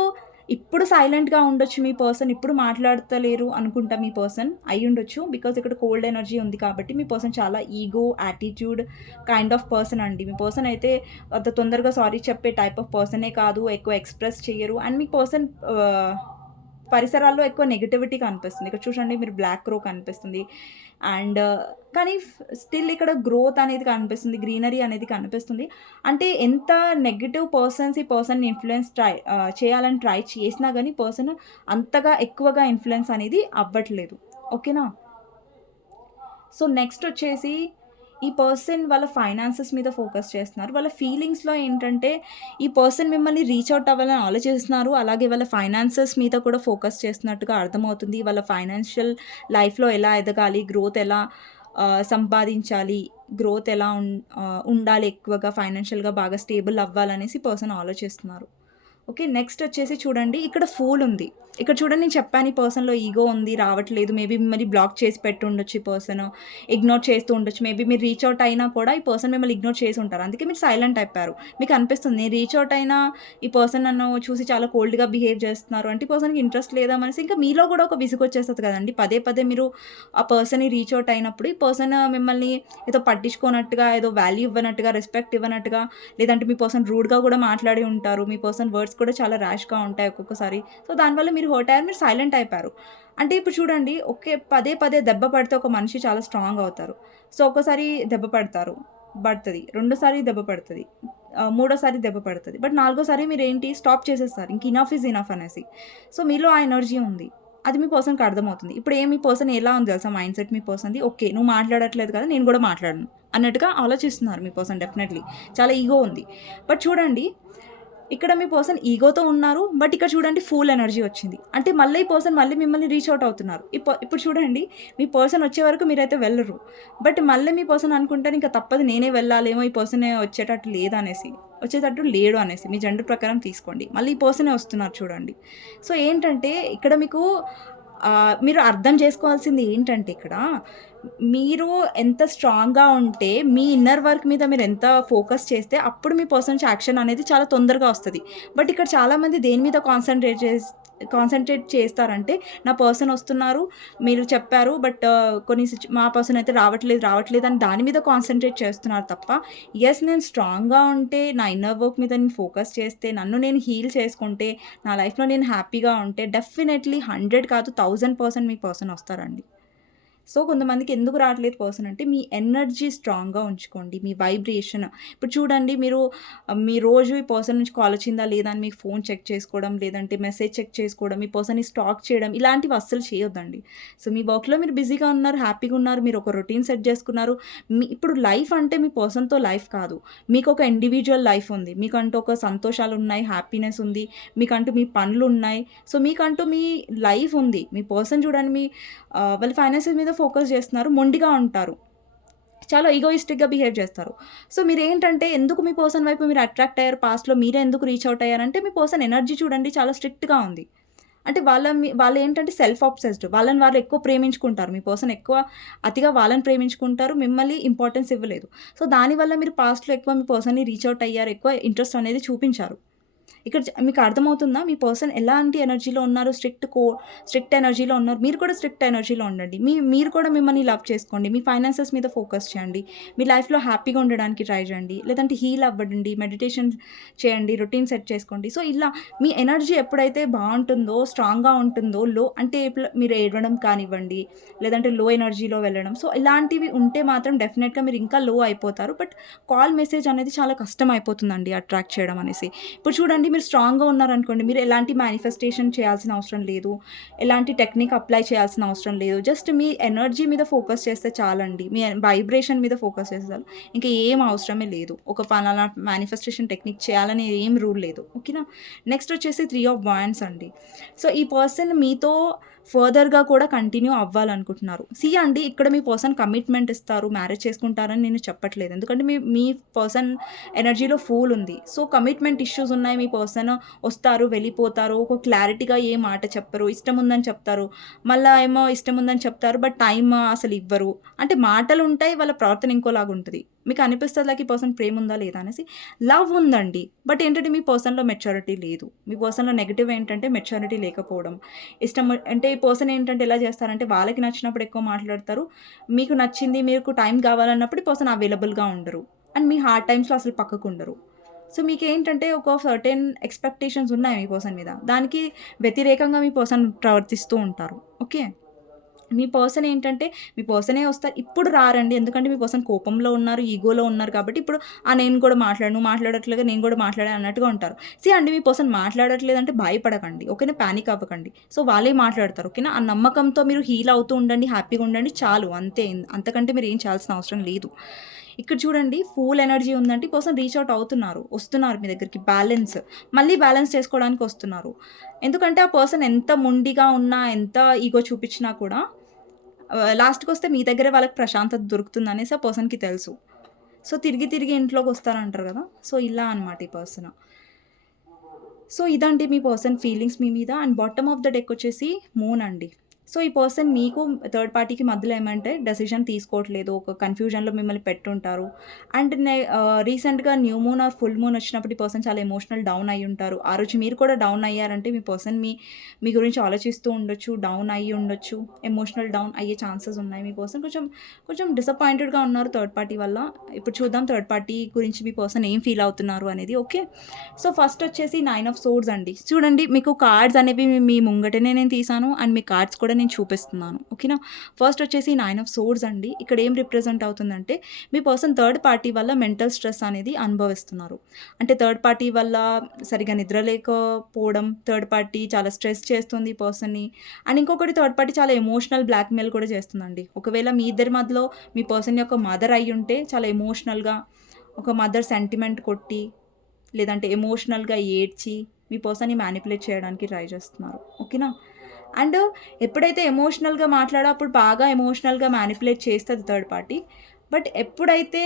ఇప్పుడు సైలెంట్‌గా ఉండొచ్చు మీ పర్సన్. ఇప్పుడు మాట్లాడతలేరు అనుకుంటా మీ పర్సన్ అయ్యుండొచ్చు. బికాజ్ ఇక్కడ కోల్డ్ ఎనర్జీ ఉంది కాబట్టి మీ పర్సన్ చాలా ego, attitude kind of person అండి. మీ పర్సన్ అయితే అంత తొందరగా సారీ చెప్పే టైప్ ఆఫ్ పర్సనే కాదు. ఎక్కువ ఎక్స్‌ప్రెస్ చెయ్యరు. అండ్ మీ పర్సన్ పరిసరాల్లో ఎక్కువ నెగటివిటీ కనిపిస్తుంది. ఇక్కడ చూడండి, మీరు బ్లాక్ క్రో కనిపిస్తుంది. అండ్ కానీ స్టిల్ ఇక్కడ గ్రోత్ అనేది కనిపిస్తుంది. గ్రీనరీ అనేది కనిపిస్తుంది. అంటే ఎంత నెగెటివ్ పర్సన్స్ ఈ పర్సన్‌ని చేయాలని ట్రై చేసినా గానీ పర్సన్ అంతగా ఎక్కువగా ఇన్‌ఫ్లుయెన్స్ అనేది అవ్వట్లేదు. ఓకేనా? సో, నెక్స్ట్ వచ్చేసి ఈ పర్సన్ వాళ్ళ ఫైనాన్సెస్ మీద ఫోకస్ చేస్తున్నారు. వాళ్ళ ఫీలింగ్స్‌లో ఏంటంటే, ఈ పర్సన్ మిమ్మల్ని రీచ్ ఔట్ అవ్వాలని ఆలోచిస్తున్నారు. అలాగే వాళ్ళ ఫైనాన్సెస్ మీద కూడా ఫోకస్ చేస్తున్నట్టుగా అర్థమవుతుంది. వాళ్ళ ఫైనాన్షియల్ లైఫ్‌లో ఎలా ఎదగాలి, గ్రోత్ ఎలా సంపాదించాలి, గ్రోత్ ఎలా ఉండాలి, ఎక్కువగా ఫైనాన్షియల్‌గా బాగా స్టేబుల్ అవ్వాలనేసి పర్సన్ ఆలోచిస్తున్నారు. ఓకే. నెక్స్ట్ వచ్చేసి చూడండి, ఇక్కడ ఫూల్ ఉంది. ఇక్కడ చూడండి, నేను చెప్పాను ఈ పర్సన్‌లో ఈగో ఉంది, రావట్లేదు. మేబీ మిమ్మల్ని బ్లాక్ చేసి పెట్టుండొచ్చు ఈ పర్సన్. ఇగ్నోర్ చేస్తూ ఉండొచ్చు. మేబీ మీరు రీచ్ ఔట్ అయినా కూడా ఈ పర్సన్ మిమ్మల్ని ఇగ్నోర్ చేసి ఉంటారు. అందుకే మీరు సైలెంట్ అయిపోయారు. మీకు అనిపిస్తుంది, నేను రీచ్ ఔట్ అయినా ఈ పర్సన్ నన్ను చూసి చాలా కోల్డ్‌గా బిహేవ్ చేస్తున్నారు అంటే ఈ పర్సన్‌కి ఇంట్రెస్ట్ లేదా అనేసి ఇంకా మీలో కూడా ఒక విసుగొచ్చేస్తది కదండీ! పదే పదే మీరు ఆ పర్సన్‌ని రీచ్ ఔట్ అయినప్పుడు ఈ పర్సన్ మిమ్మల్ని ఏదో పట్టించుకోనట్టుగా, ఏదో వాల్యూ ఇవ్వనట్టుగా, రెస్పెక్ట్ ఇవ్వనట్టుగా, లేదంటే మీ పర్సన్ రూడ్‌గా కూడా మాట్లాడి ఉంటారు. మీ పర్సన్ వర్డ్స్ కూడా చాలా ర్యాష్‌గా ఉంటాయి ఒక్కొక్కసారి. సో, దానివల్ల మీరు హర్ట్ అయ్యారు. మీరు సైలెంట్ అయిపోయారు. అంటే ఇప్పుడు చూడండి, పదే పదే దెబ్బ పడితే ఒక మనిషి చాలా స్ట్రాంగ్ అవుతారు. సో, ఒక్కసారి దెబ్బ పడతది. రెండోసారి దెబ్బ పడతది. మూడోసారి దెబ్బ పడతది. బట్ నాలుగోసారి మీరేంటి స్టాప్ చేసేస్తారు. ఇంక ఇనఫ్ ఈజ్ ఇనఫ్ అనేసి. సో, మీలో ఆ ఎనర్జీ ఉంది. అది మీ పర్సన్‌కి అర్థమవుతుంది. ఇప్పుడు మీ పర్సన్ ఎలా ఉంది తెలుసా మైండ్‌సెట్ మీ పర్సన్‌ది? ఓకే. నువ్వు మాట్లాడట్లేదు కదా! నేను కూడా మాట్లాడను అన్నట్టుగా ఆలోచిస్తున్నారు మీ పర్సన్ డెఫినైట్‌లీ. చాలా ఈగో ఉంది. బట్ చూడండి, ఇక్కడ మీ పర్సన్ ఈగోతో ఉన్నారు. బట్ ఇక్కడ చూడండి, ఫూల్ ఎనర్జీ వచ్చింది. అంటే మళ్ళీ ఈ పర్సన్ మళ్ళీ మిమ్మల్ని రీచ్ ఔట్ అవుతున్నారు. ఇప్పుడు చూడండి, మీ పర్సన్ వచ్చే వరకు మీరైతే వెళ్ళరు. బట్ మళ్ళీ మీ పర్సన్ అనుకుంటారు, ఇంక తప్పదు నేనే వెళ్ళాలేమో, ఈ పర్సనే వచ్చేటట్టు లేడు అనేసి. మీ జెండర్ ప్రకారం తీసుకోండి. మళ్ళీ ఈ పర్సనే వస్తున్నారు చూడండి. సో, ఏంటంటే ఇక్కడ మీకు మీరు అర్థం చేసుకోవాల్సింది ఏంటంటే ఇక్కడ, మీరు ఎంత స్ట్రాంగ్‌గా ఉంటే, మీ ఇన్నర్ వర్క్ మీద మీరెంత ఫోకస్ చేస్తే, అప్పుడు మీ పర్సన్ నుంచి యాక్షన్ అనేది చాలా తొందరగా వస్తది. బట్ ఇక్కడ చాలామంది దేని మీద కాన్సంట్రేట్ చేస్తారంటే, నా పర్సన్ వస్తున్నారు, మీరు చెప్పారు, బట్ మా పర్సన్ అయితే రావట్లేదు అని దాని మీద కాన్సంట్రేట్ చేస్తున్నారు తప్ప, నేను స్ట్రాంగ్‌గా ఉంటే, నా ఇన్నర్ వర్క్ మీద నేను ఫోకస్ చేస్తే, నన్ను నేను హీల్ చేసుకుంటే, నా లైఫ్‌లో నేను హ్యాపీగా ఉంటే, డెఫినెట్‌లీ 100 కాదు 1000% మీ పర్సన్ వస్తారండి. సో, కొంతమందికి ఎందుకు రావట్లేదు పర్సన్ అంటే, మీ ఎనర్జీ స్ట్రాంగ్‌గా ఉంచుకోండి. మీ వైబ్రేషన్. ఇప్పుడు చూడండి, మీ రోజు ఈ పర్సన్ నుంచి కాల్ వచ్చిందా లేదా అని మీకు ఫోన్ చెక్ చేసుకోవడం, లేదంటే మెసేజ్ చెక్ చేసుకోవడం, మీ పర్సన్‌ని స్టాక్ చేయడం, ఇలాంటివి అస్సలు చేయొద్దండి. సో, మీ వర్క్‌లో మీరు బిజీగా ఉన్నారు, హ్యాపీగా ఉన్నారు, మీరు ఒక రొటీన్ సెట్ చేసుకున్నారు. ఇప్పుడు లైఫ్ అంటే మీ పర్సన్‌తో లైఫ్ కాదు. మీకు ఒక ఇండివిడ్యువల్ లైఫ్ ఉంది. మీకంటూ ఒక సంతోషాలున్నాయి, హ్యాపీనెస్ ఉంది. మీకంటూ మీ పనులున్నాయి. సో, మీకంటూ మీ లైఫ్ ఉంది. మీ పర్సన్ చూడండి, వాళ్ళు ఫైనాన్సెస్ మీద ఫోకస్ చేస్తున్నారు. మొండిగా ఉంటారు. చాలా ఈగోయిస్టిక్‌గా బిహేవ్ చేస్తారు. సో, మీరేంటంటే ఎందుకు మీ పర్సన్ వైపు మీరు అట్రాక్ట్ అయ్యారు పాస్ట్‌లో మీరే ఎందుకు రీచ్ ఔట్ అయ్యారంటే మీ పర్సన్ ఎనర్జీ చూడండి చాలా స్ట్రిక్ట్‌గా ఉంది. అంటే వాళ్ళేంటంటే సెల్ఫ్ అబ్సెస్డ్. వాళ్ళని వాళ్ళు ఎక్కువ ప్రేమించుకుంటారు. మీ పర్సన్ ఎక్కువ అతిగా వాళ్ళని ప్రేమించుకుంటారు. మిమ్మల్ని ఇంపార్టెన్స్ ఇవ్వలేదు. సో, దానివల్ల మీరు పాస్ట్‌లో ఎక్కువ మీ పర్సన్‌ని రీచ్ ఔట్ అయ్యారు. ఎక్కువ ఇంట్రెస్ట్ అనేది చూపించారు. ఇక్కడ మీకు అర్థమవుతుందా? మీ పర్సన్ ఎలాంటి ఎనర్జీలో ఉన్నారు? స్ట్రిక్ట్ ఎనర్జీలో ఉన్నారు. మీరు కూడా స్ట్రిక్ట్ ఎనర్జీలో ఉండండి. మీరు కూడా మిమ్మల్ని లవ్ చేసుకోండి. మీ ఫైనాన్సెస్ మీద ఫోకస్ చేయండి. మీ లైఫ్‌లో హ్యాపీగా ఉండడానికి ట్రై చేయండి. లేదంటే హీల్ అవ్వండి. మెడిటేషన్ చేయండి. రొటీన్ సెట్ చేసుకోండి. సో, ఇలా మీ ఎనర్జీ ఎప్పుడైతే బావుంటుందో, స్ట్రాంగ్‌గా ఉంటుందో, అంటే మీరు ఏడవడం కానివ్వండి, లేదంటే లో ఎనర్జీలో వెళ్ళడం. సో, ఇలాంటివి ఉంటే మాత్రం డెఫినెట్‌గా మీరు ఇంకా లో అయిపోతారు. బట్ కాల్ మెసేజ్ అనేది చాలా కష్టం అయిపోతుందండి అట్రాక్ట్ చేయడం అనేసి. ఇప్పుడు చూడండి మీరు స్ట్రాంగ్‌గా ఉన్నారనుకోండి, మీరు ఎలాంటి మేనిఫెస్టేషన్ చేయాల్సిన అవసరం లేదు. ఎలాంటి టెక్నిక్ అప్లై చేయాల్సిన అవసరం లేదు. జస్ట్ మీ ఎనర్జీ మీద ఫోకస్ చేస్తే చాలండి. మీ వైబ్రేషన్ మీద ఫోకస్ చేస్తే చాలు. ఇంకా ఏం అవసరమే లేదు. ఒక పలానా మేనిఫెస్టేషన్ టెక్నిక్ చేయాలని ఏం రూల్ లేదు. ఓకేనా? నెక్స్ట్ వచ్చేసి 3 ఆఫ్ వాండ్స్ అండి. సో, ఈ పర్సన్ మీతో ఫర్దర్‌గా కూడా కంటిన్యూ అవ్వాలనుకుంటున్నారు. అండి ఇక్కడ మీ పర్సన్ కమిట్మెంట్ ఇస్తారు, మ్యారేజ్ చేసుకుంటారని నేను చెప్పట్లేదు. ఎందుకంటే మీ పర్సన్ ఎనర్జీలో ఫూల్ ఉంది. సో, కమిట్మెంట్ ఇష్యూస్ ఉన్నాయి. మీ పర్సన్ వస్తారు, వెళ్ళిపోతారు. ఒక క్లారిటీగా ఏ మాట చెప్పరు. ఇష్టం ఉందని చెప్తారు. మళ్ళా ఏమో ఇష్టం ఉందని చెప్తారు. బట్ టైమ్ అసలు ఇవ్వరు. అంటే మాటలుంటాయి. వాళ్ళ ప్రవర్తన ఇంకోలాగుంటది. మీకు అనిపిస్తది లైక్ ఈ పర్సన్ ప్రేమ ఉందా లేదా అనేసి. లవ్ ఉందండి. బట్ ఏంటంటే మీ పర్సన్‌లో మెచ్యూరిటీ లేదు. మీ పర్సన్‌లో నెగెటివ్ ఏంటంటే మెచ్యూరిటీ లేకపోవడం. అంటే ఈ పర్సన్ ఏంటంటే ఎలా చేస్తారంటే వాళ్ళకి నచ్చినప్పుడు ఎక్కువ మాట్లాడతారు. మీకు నచ్చింది మీకు టైం కావాలన్నప్పుడు ఈ పర్సన్ అవైలబుల్‌గా ఉండరు. అండ్ మీ హార్డ్ టైమ్స్‌లో అసలు పక్కకుండరు. సో, మీకేంటంటే ఒక సర్టెన్ ఎక్స్‌పెక్టేషన్స్ ఉన్నాయి మీ పర్సన్ మీద. దానికి వ్యతిరేకంగా మీ పర్సన్ ప్రవర్తిస్తూ ఉంటారు. ఓకే. మీ పర్సన్ ఏంటంటే, మీ పర్సనే వస్తారు. ఇప్పుడు రారండి. ఎందుకంటే, మీ పర్సన్ కోపంలో ఉన్నారు, ఈగోలో ఉన్నారు కాబట్టి, ఇప్పుడు నేను కూడా నువ్వు మాట్లాడట్లేగా నేను కూడా మాట్లాడా అన్నట్టుగా ఉంటారు. అండి మీ పర్సన్ మాట్లాడట్లేదంటే భయపడకండి. ఓకేనా? పానిక్ అవ్వకండి. సో, వాళ్ళే మాట్లాడతారు. ఓకేనా? ఆ నమ్మకంతో మీరు హీల్ అవుతూ ఉండండి, హ్యాపీగా ఉండండి చాలు అంతే. అంతకంటే మీరు ఏం చేయాల్సిన అవసరం లేదు. ఇక్కడ చూడండి ఫుల్ ఎనర్జీ ఉందంటే, ఈ పర్సన్ రీచ్ ఔట్ అవుతున్నారు. వస్తున్నారు మీ దగ్గరికి మళ్ళీ బ్యాలెన్స్ చేసుకోవడానికి వస్తున్నారు. ఎందుకంటే, ఆ పర్సన్ ఎంత మొండిగా ఉన్నా, ఎంత ఈగో చూపించినా కూడా లాస్ట్‌కొస్తే మీ దగ్గరే వాళ్ళకి ప్రశాంతత దొరుకుతుందనేసి ఆ పర్సన్‌కి తెలుసు. సో, తిరిగి తిరిగి ఇంట్లోకొస్తారంటారు గదా! సో, ఇలా అనమాట ఈ పర్సన్. సో, ఇదండి మీ పర్సన్ ఫీలింగ్స్ మీ మీద. And bottom of the deck వచ్చేసి మూన్ అండి. సో, ఈ పర్సన్ మీకు థర్డ్ పార్టీకి మధ్యలో ఏమంటే డెసిషన్ తీసుకోవట్లేదు. ఒక కన్‌ఫ్యూజన్‌లో మిమ్మల్ని పెట్టుంటారు. అండ్ రీసెంట్‌గా new moon or full moon వచ్చినప్పుడు ఈ పర్సన్ చాలా ఎమోషనల్ డౌన్ అయ్యుంటారు. ఆ రోజు మీరు కూడా డౌన్ అయ్యారంటే మీ పర్సన్ మీ గురించి ఆలోచిస్తూ ఉండొచ్చు. డౌన్ అయ్యి ఉండొచ్చు. ఎమోషనల్ డౌన్ అయ్యే ఛాన్సెస్ ఉన్నాయి. మీ పర్సన్ కొంచెం డిసప్పాయింటెడ్‌గా ఉన్నారు థర్డ్ పార్టీ వల్ల. ఇప్పుడు చూద్దాం థర్డ్ పార్టీ గురించి మీ పర్సన్ ఏం ఫీల్ అవుతున్నారు అనేది. ఓకే. సో, ఫస్ట్ వచ్చేసి 9 ఆఫ్ సోర్డ్స్ అండి. చూడండి మీకు కార్డ్స్ అనేవి మీ ముంగటనే నేను తీసాను. అండ్ మీ కార్డ్స్ కూడా నేను చూపిస్తున్నాను. ఓకేనా? ఫస్ట్ వచ్చేసి 9 ఆఫ్ సోర్డ్స్ అండి. ఇక్కడ ఏం రిప్రజెంట్ అవుతుందంటే మీ పర్సన్ థర్డ్ పార్టీ వల్ల మెంటల్ స్ట్రెస్ అనేది అనుభవిస్తున్నారు. అంటే థర్డ్ పార్టీ వల్ల సరిగ్గా నిద్ర లేకపోవడం, థర్డ్ పార్టీ చాలా స్ట్రెస్ చేస్తుంది ఈ పర్సన్‌ని. అండ్ ఇంకొకటి థర్డ్ పార్టీ చాలా ఎమోషనల్ బ్లాక్‌మెయిల్ కూడా చేస్తుందండి. ఒకవేళ మీ ఇద్దరి మధ్యలో మీ పర్సన్ యొక్క మదర్ అయ్యుంటే చాలా ఎమోషనల్‌గా ఒక మదర్ సెంటిమెంట్ కొట్టి లేదంటే ఎమోషనల్‌గా ఏడ్చి మీ పర్సన్‌ని మ్యానిపులేట్ చేయడానికి ట్రై చేస్తున్నారు. ఓకేనా? అండ్ ఎప్పుడైతే ఎమోషనల్‌గా మాట్లాడో అప్పుడు బాగా ఎమోషనల్‌గా మ్యానిపులేట్ చేస్తది థర్డ్ పార్టీ. బట్ ఎప్పుడైతే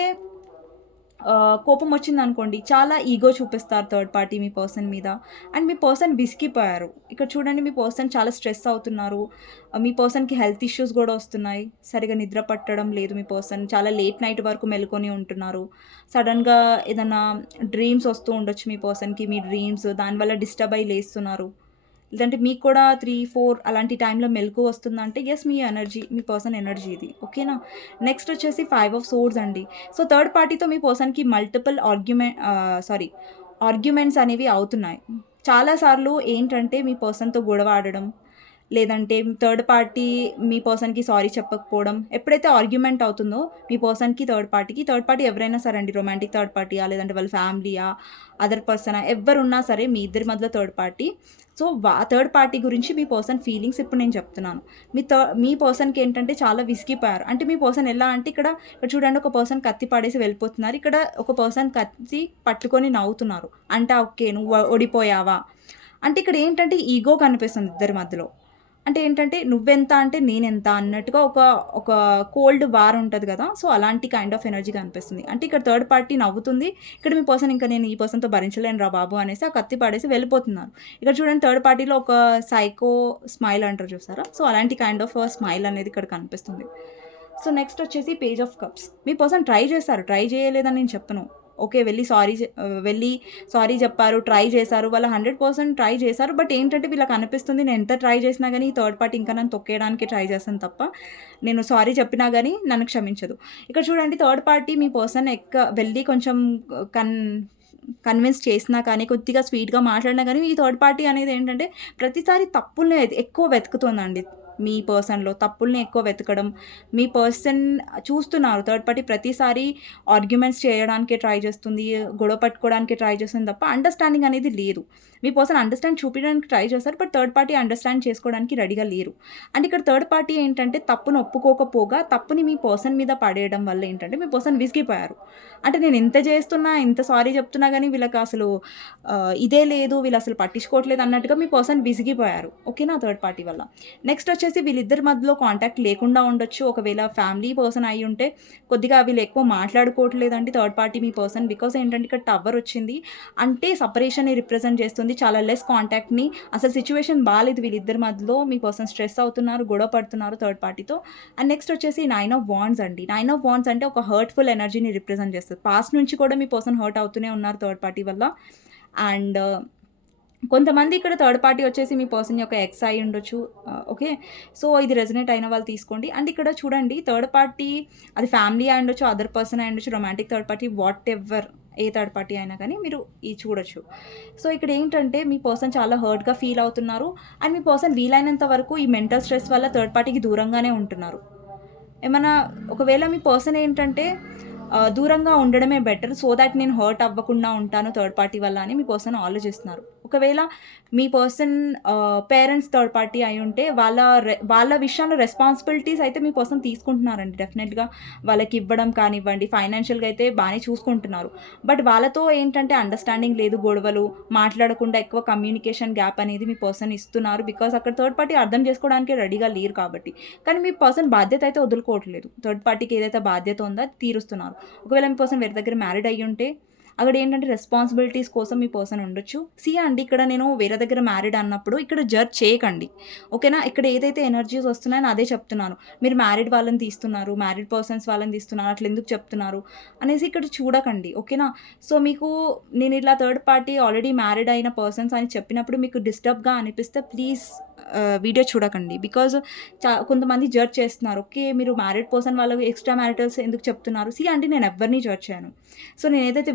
కోపం వచ్చిందనుకోండి చాలా ఈగో చూపిస్తారు థర్డ్ పార్టీ మీ పర్సన్ మీద. అండ్ మీ పర్సన్ విసిగిపోయారు. ఇక్కడ చూడండి మీ పర్సన్ చాలా స్ట్రెస్ అవుతున్నారు. మీ పర్సన్‌కి హెల్త్ ఇష్యూస్ గూడా వస్తున్నాయి. సరిగ్గా నిద్ర పట్టడం లేదు మీ పర్సన్. చాలా లేట్ నైట్ వరకు మెలుకొని ఉంటున్నారు. సడెన్‌గా ఏదన్నా డ్రీమ్స్ వస్తూ ఉండొచ్చు మీ పర్సన్‌కి. మీ డ్రీమ్స్ దానివల్ల డిస్టర్బ్ అయ్యి లేస్తున్నారు. లేదంటే మీకు కూడా 3, 4 అలాంటి టైంలో మెలుకువ వస్తుందంటే యెస్ మీ పర్సన్ ఎనర్జీ ఇది. ఓకేనా? నెక్స్ట్ వచ్చేసి 5 ఆఫ్ సోర్డ్స్ అండి. సో, థర్డ్ పార్టీతో మీ పర్సన్‌కి మల్టిపుల్ ఆర్గ్యుమెంట్స్ అనేవి అవుతున్నాయి. చాలా సార్లు ఏంటంటే మీ పర్సన్‌తో గొడవ ఆడడం, లేదంటే థర్డ్ పార్టీ మీ పర్సన్‌కి సారీ చెప్పకపోవడం. ఎప్పుడైతే ఆర్గ్యుమెంట్ అవుతుందో మీ పర్సన్‌కి థర్డ్ పార్టీ ఎవరైనా సరే అండి. రొమాంటిక్ థర్డ్ పార్టీయా, లేదంటే వాళ్ళ ఫ్యామిలీయా, అదర్ పర్సనా ఎవ్వరున్నా సరే మీ ఇద్దరి మధ్యలో third party. So, third party గురించి మీ పర్సన్ ఫీలింగ్స్ ఇప్పుడు నేను చెప్తున్నాను. మీ పర్సన్‌కి ఏంటంటే చాలా విసిగిపోయారు. అంటే మీ పర్సన్ ఎలా అంటే ఇక్కడ చూడండి ఒక పర్సన్ కత్తి పడేసి వెళ్ళిపోతున్నారు. ఇక్కడ ఒక పర్సన్ కత్తి పట్టుకొని నవ్వుతున్నారు. అంటే ఓకే. నువ్వు ఓడిపోయావా? అంటే ఇక్కడ ఏంటంటే ఈగో కనిపిస్తుంది ఇద్దరి మధ్యలో. అంటే ఏంటంటే నువ్వెంత అంటే నేనెంత అన్నట్టుగా ఒక ఒక కోల్డ్ వార్ ఉంటది గదా! సో, అలాంటి కైండ్ ఆఫ్ ఎనర్జీ కనిపిస్తుంది. అంటే ఇక్కడ థర్డ్ పార్టీ నవ్వుతుంది. ఇక్కడ మీ పర్సన్ ఇంకా నేను ఈ పర్సన్‌తో భరించలేనురా బాబు అనేసి ఆ కత్తి పడేసి వెళ్ళిపోతున్నారు. ఇక్కడ చూడండి థర్డ్ పార్టీలో ఒక సైకో స్మైల్ అంటారు చూసారా? సో, అలాంటి కైండ్ ఆఫ్ స్మైల్ అనేది ఇక్కడ కనిపిస్తుంది. సో, నెక్స్ట్ వచ్చేసి page of cups. Me person try చేశారు. ట్రై చేయలేదని నేను చెప్పను. ఓకే. వెళ్ళి సారీ చెప్పారు. ట్రై చేశారు. వాళ్ళు 100% ట్రై చేశారు. బట్ ఏంటంటే వీళ్ళకనిపిస్తుంది నేను ఎంత ట్రై చేసినా గానీ ఈ థర్డ్ పార్టీ ఇంకా నన్ను తొక్కేయడానికి ట్రై చేస్తాను తప్ప, నేను సారీ చెప్పినా గానీ నన్ను క్షమించదు. ఇక్కడ చూడండి థర్డ్ పార్టీ మీ పర్సన్ వెళ్ళి కొంచెం కన్ కన్విన్స్ చేసినా కానీ, కొద్దిగా స్వీట్‌గా మాట్లాడినా గానీ, ఈ థర్డ్ పార్టీ అనేది ఏంటంటే ప్రతిసారి తప్పుల్ని ఎక్కువ వెతుకుతుందండి. మీ పర్సన్‌లో తప్పుల్ని ఎక్కువ వెతకడం, మీ పర్సన్ చూస్తున్నారు థర్డ్ పార్టీ ప్రతిసారి ఆర్గ్యుమెంట్స్ చేయడానికే ట్రై చేస్తుంది, గొడవ పట్టుకోవడానికే ట్రై చేస్తుంది తప్ప అండర్‌స్టాండింగ్ అనేది లేదు. మీ పర్సన్ అండర్‌స్టాండ్ చూపియడానికి ట్రై చేస్తారు. బట్ థర్డ్ పార్టీ అండర్‌స్టాండ్ చేసుకోవడానికి రెడీగా లేరు. అండ్ ఇక్కడ థర్డ్ పార్టీ ఏంటంటే తప్పును ఒప్పుకోకపోగా, తప్పుని మీ పర్సన్ మీద పడేయడం వల్ల ఏంటంటే మీ పర్సన్ విసిగిపోయారు. అంటే నేను ఇంత చేస్తున్నా, ఇంత సారీ చెప్తున్నా గానీ వీళ్ళకసలు ఇదే లేదు, వీళ్ళసలు పట్టించుకోవట్లేదు అన్నట్టుగా మీ పర్సన్ విసిగిపోయారు. ఓకేనా? థర్డ్ పార్టీ వల్ల. నెక్స్ట్ వచ్చేసి వీళ్ళిద్దరి మధ్యలో కాంటాక్ట్ లేకుండా ఉండొచ్చు. ఒకవేళ ఫ్యామిలీ పర్సన్ అయ్యుంటే కొద్దిగా వీళ్ళు ఎక్కువ మాట్లాడుకోవట్లేదండి థర్డ్ పార్టీ మీ పర్సన్. బికాజ్ ఏంటంటే ఇక్కడ టవర్ వచ్చింది. అంటే సెపరేషన్‌ని రిప్రజెంట్ చేస్తుంది. చాలా లెస్ కాంటాక్ట్‌ని అసలు సిట్యుయేషన్ బాలేదు వీళ్ళిద్దరి మధ్యలో. మీ పర్సన్ స్ట్రెస్ అవుతున్నారు, గొడవ పడుతున్నారు థర్డ్ పార్టీతో. అండ్ నెక్స్ట్ వచ్చేసి 9 ఆఫ్ వాండ్స్ అండి. 9 ఆఫ్ వాండ్స్ అంటే ఒక హర్ట్‌ఫుల్ ఎనర్జీని రిప్రజెంట్ చేస్తది. పాస్ట్ నుంచి కూడా మీ పర్సన్ హర్ట్ అవుతూనే ఉన్నారు థర్డ్ పార్టీ వల్ల. అండ్ కొంతమంది ఇక్కడ థర్డ్ పార్టీ వచ్చేసి మీ పర్సన్ యొక్క ఎక్స్ అయి ఉండొచ్చు. ఓకే. సో, ఇది రెజొనేట్ అయిన వాళ్ళు తీసుకోండి. అండ్ ఇక్కడ చూడండి థర్డ్ పార్టీ అది ఫ్యామిలీ అయి ఉండొచ్చు, అదర్ పర్సన్ అయి ఉండొచ్చు, romantic third party what ever A third party అయినా కానీ మీరు ఇది చూడొచ్చు. సో, ఇక్కడ ఏంటంటే మీ పర్సన్ చాలా హర్ట్‌గా ఫీల్ అవుతున్నారు. అండ్ మీ పర్సన్ వీలైనంత వరకు ఈ మెంటల్ స్ట్రెస్ వల్ల థర్డ్ పార్టీకి దూరంగానే ఉంటున్నారు. ఏమన్నా ఒకవేళ మీ పర్సన్ ఏంటంటే దూరంగా ఉండడమే బెటర్. సో థాట్ నేను హర్ట్ అవ్వకుండా ఉంటాను థర్డ్ పార్టీ వల్ల అని మీ పర్సన్ ఆలోచిస్తున్నారు. ఒకవేళ మీ పర్సన్ పేరెంట్స్ థర్డ్ పార్టీ అయ్యుంటే వాళ్ళ విషయంలో రెస్పాన్సిబిలిటీస్ అయితే మీ పర్సన్ తీసుకుంటున్నారండి డెఫినెట్‌గా. వాళ్ళకి ఇవ్వడం కానివ్వండి, ఫైనాన్షియల్‌గా అయితే బానే చూసుకుంటున్నారు. బట్ వాళ్ళతో ఏంటంటే అండర్‌స్టాండింగ్ లేదు, గొడవలు, మాట్లాడకుండా ఎక్కువ కమ్యూనికేషన్ గ్యాప్ అనేది మీ పర్సన్ ఇస్తున్నారు. బికాజ్ అక్కడ థర్డ్ పార్టీ అర్థం చేసుకోవడానికి రెడీగా లేరు కాబట్టి. కానీ మీ పర్సన్ బాధ్యత అయితే వదులుకోవట్లేదు. థర్డ్ పార్టీకి ఏదైతే బాధ్యత ఉందో అది తీరుస్తున్నారు. ఒకవేళ మీ పర్సన్ వేరే దగ్గర మ్యారీడ్ అయ్యుంటే అక్కడ ఏంటంటే రెస్పాన్సిబిలిటీస్ కోసం మీ పర్సన్ ఉండొచ్చు. అండి ఇక్కడ నేను వేరే దగ్గర మ్యారీడ్ అన్నప్పుడు ఇక్కడ జడ్జ్ చేయకండి. ఓకేనా? ఇక్కడ ఏదైతే ఎనర్జీస్ వస్తున్నాయో అదే చెప్తున్నాను. మీరు మ్యారీడ్ వాళ్ళని తీస్తున్నారు, మ్యారీడ్ పర్సన్స్ వాళ్ళని తీస్తున్నారు, అట్లా ఎందుకు చెప్తున్నారు అనేసి ఇక్కడ చూడకండి. ఓకేనా? సో, మీకు నేను ఇట్లా థర్డ్ పార్టీ ఆల్రెడీ మ్యారీడ్ అయిన పర్సన్స్ అని చెప్పినప్పుడు మీకు డిస్టర్బ్‌గా అనిపిస్తే ప్లీజ్ వీడియో చూడకండి. బికాజ్ కొంతమంది జడ్జ్ చేస్తున్నారు. ఓకే. మీరు మ్యారీడ్ పర్సన్ వాళ్ళకి ఎక్స్ట్రా మ్యారిటల్స్ ఎందుకు చెప్తున్నారు? అంటే నేను ఎవ్వరిని జడ్జ్ చేయను. సో, నేను ఏదైతే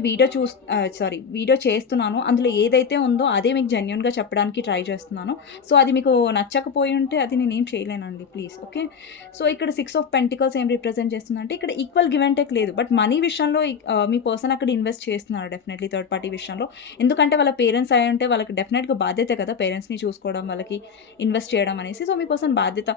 వీడియో చేస్తున్నానో అందులో ఏదైతే ఉందో అదే మీకు జెన్యూన్‌గా చెప్పడానికి ట్రై చేస్తున్నాను. సో, అది మీకు నచ్చకపోయి ఉంటే అది నేనేం చేయలేనండి ప్లీజ్. ఓకే. సో, ఇక్కడ 6 ఆఫ్ పెంటికల్స్ ఏం రిప్రజెంట్ చేస్తుందంటే ఇక్కడ ఈక్వల్ గివ్ అండ్ టేక్ లేదు. బట్ మనీ విషయంలో మీ పర్సన్ అక్కడ ఇన్వెస్ట్ చేస్తున్నారు డెఫినెట్‌లీ థర్డ్ పార్టీ విషయంలో. ఎందుకంటే వాళ్ళ పేరెంట్స్ అయ్యుంటే వాళ్ళకి డెఫినెట్‌గా బాధ్యతే కదా! పేరెంట్స్‌ని చూసుకోవడం, వాళ్ళకి ఇన్వెస్ట్ చేయడం అనేసి. సో, మీ పర్సన్ బాధ్యత.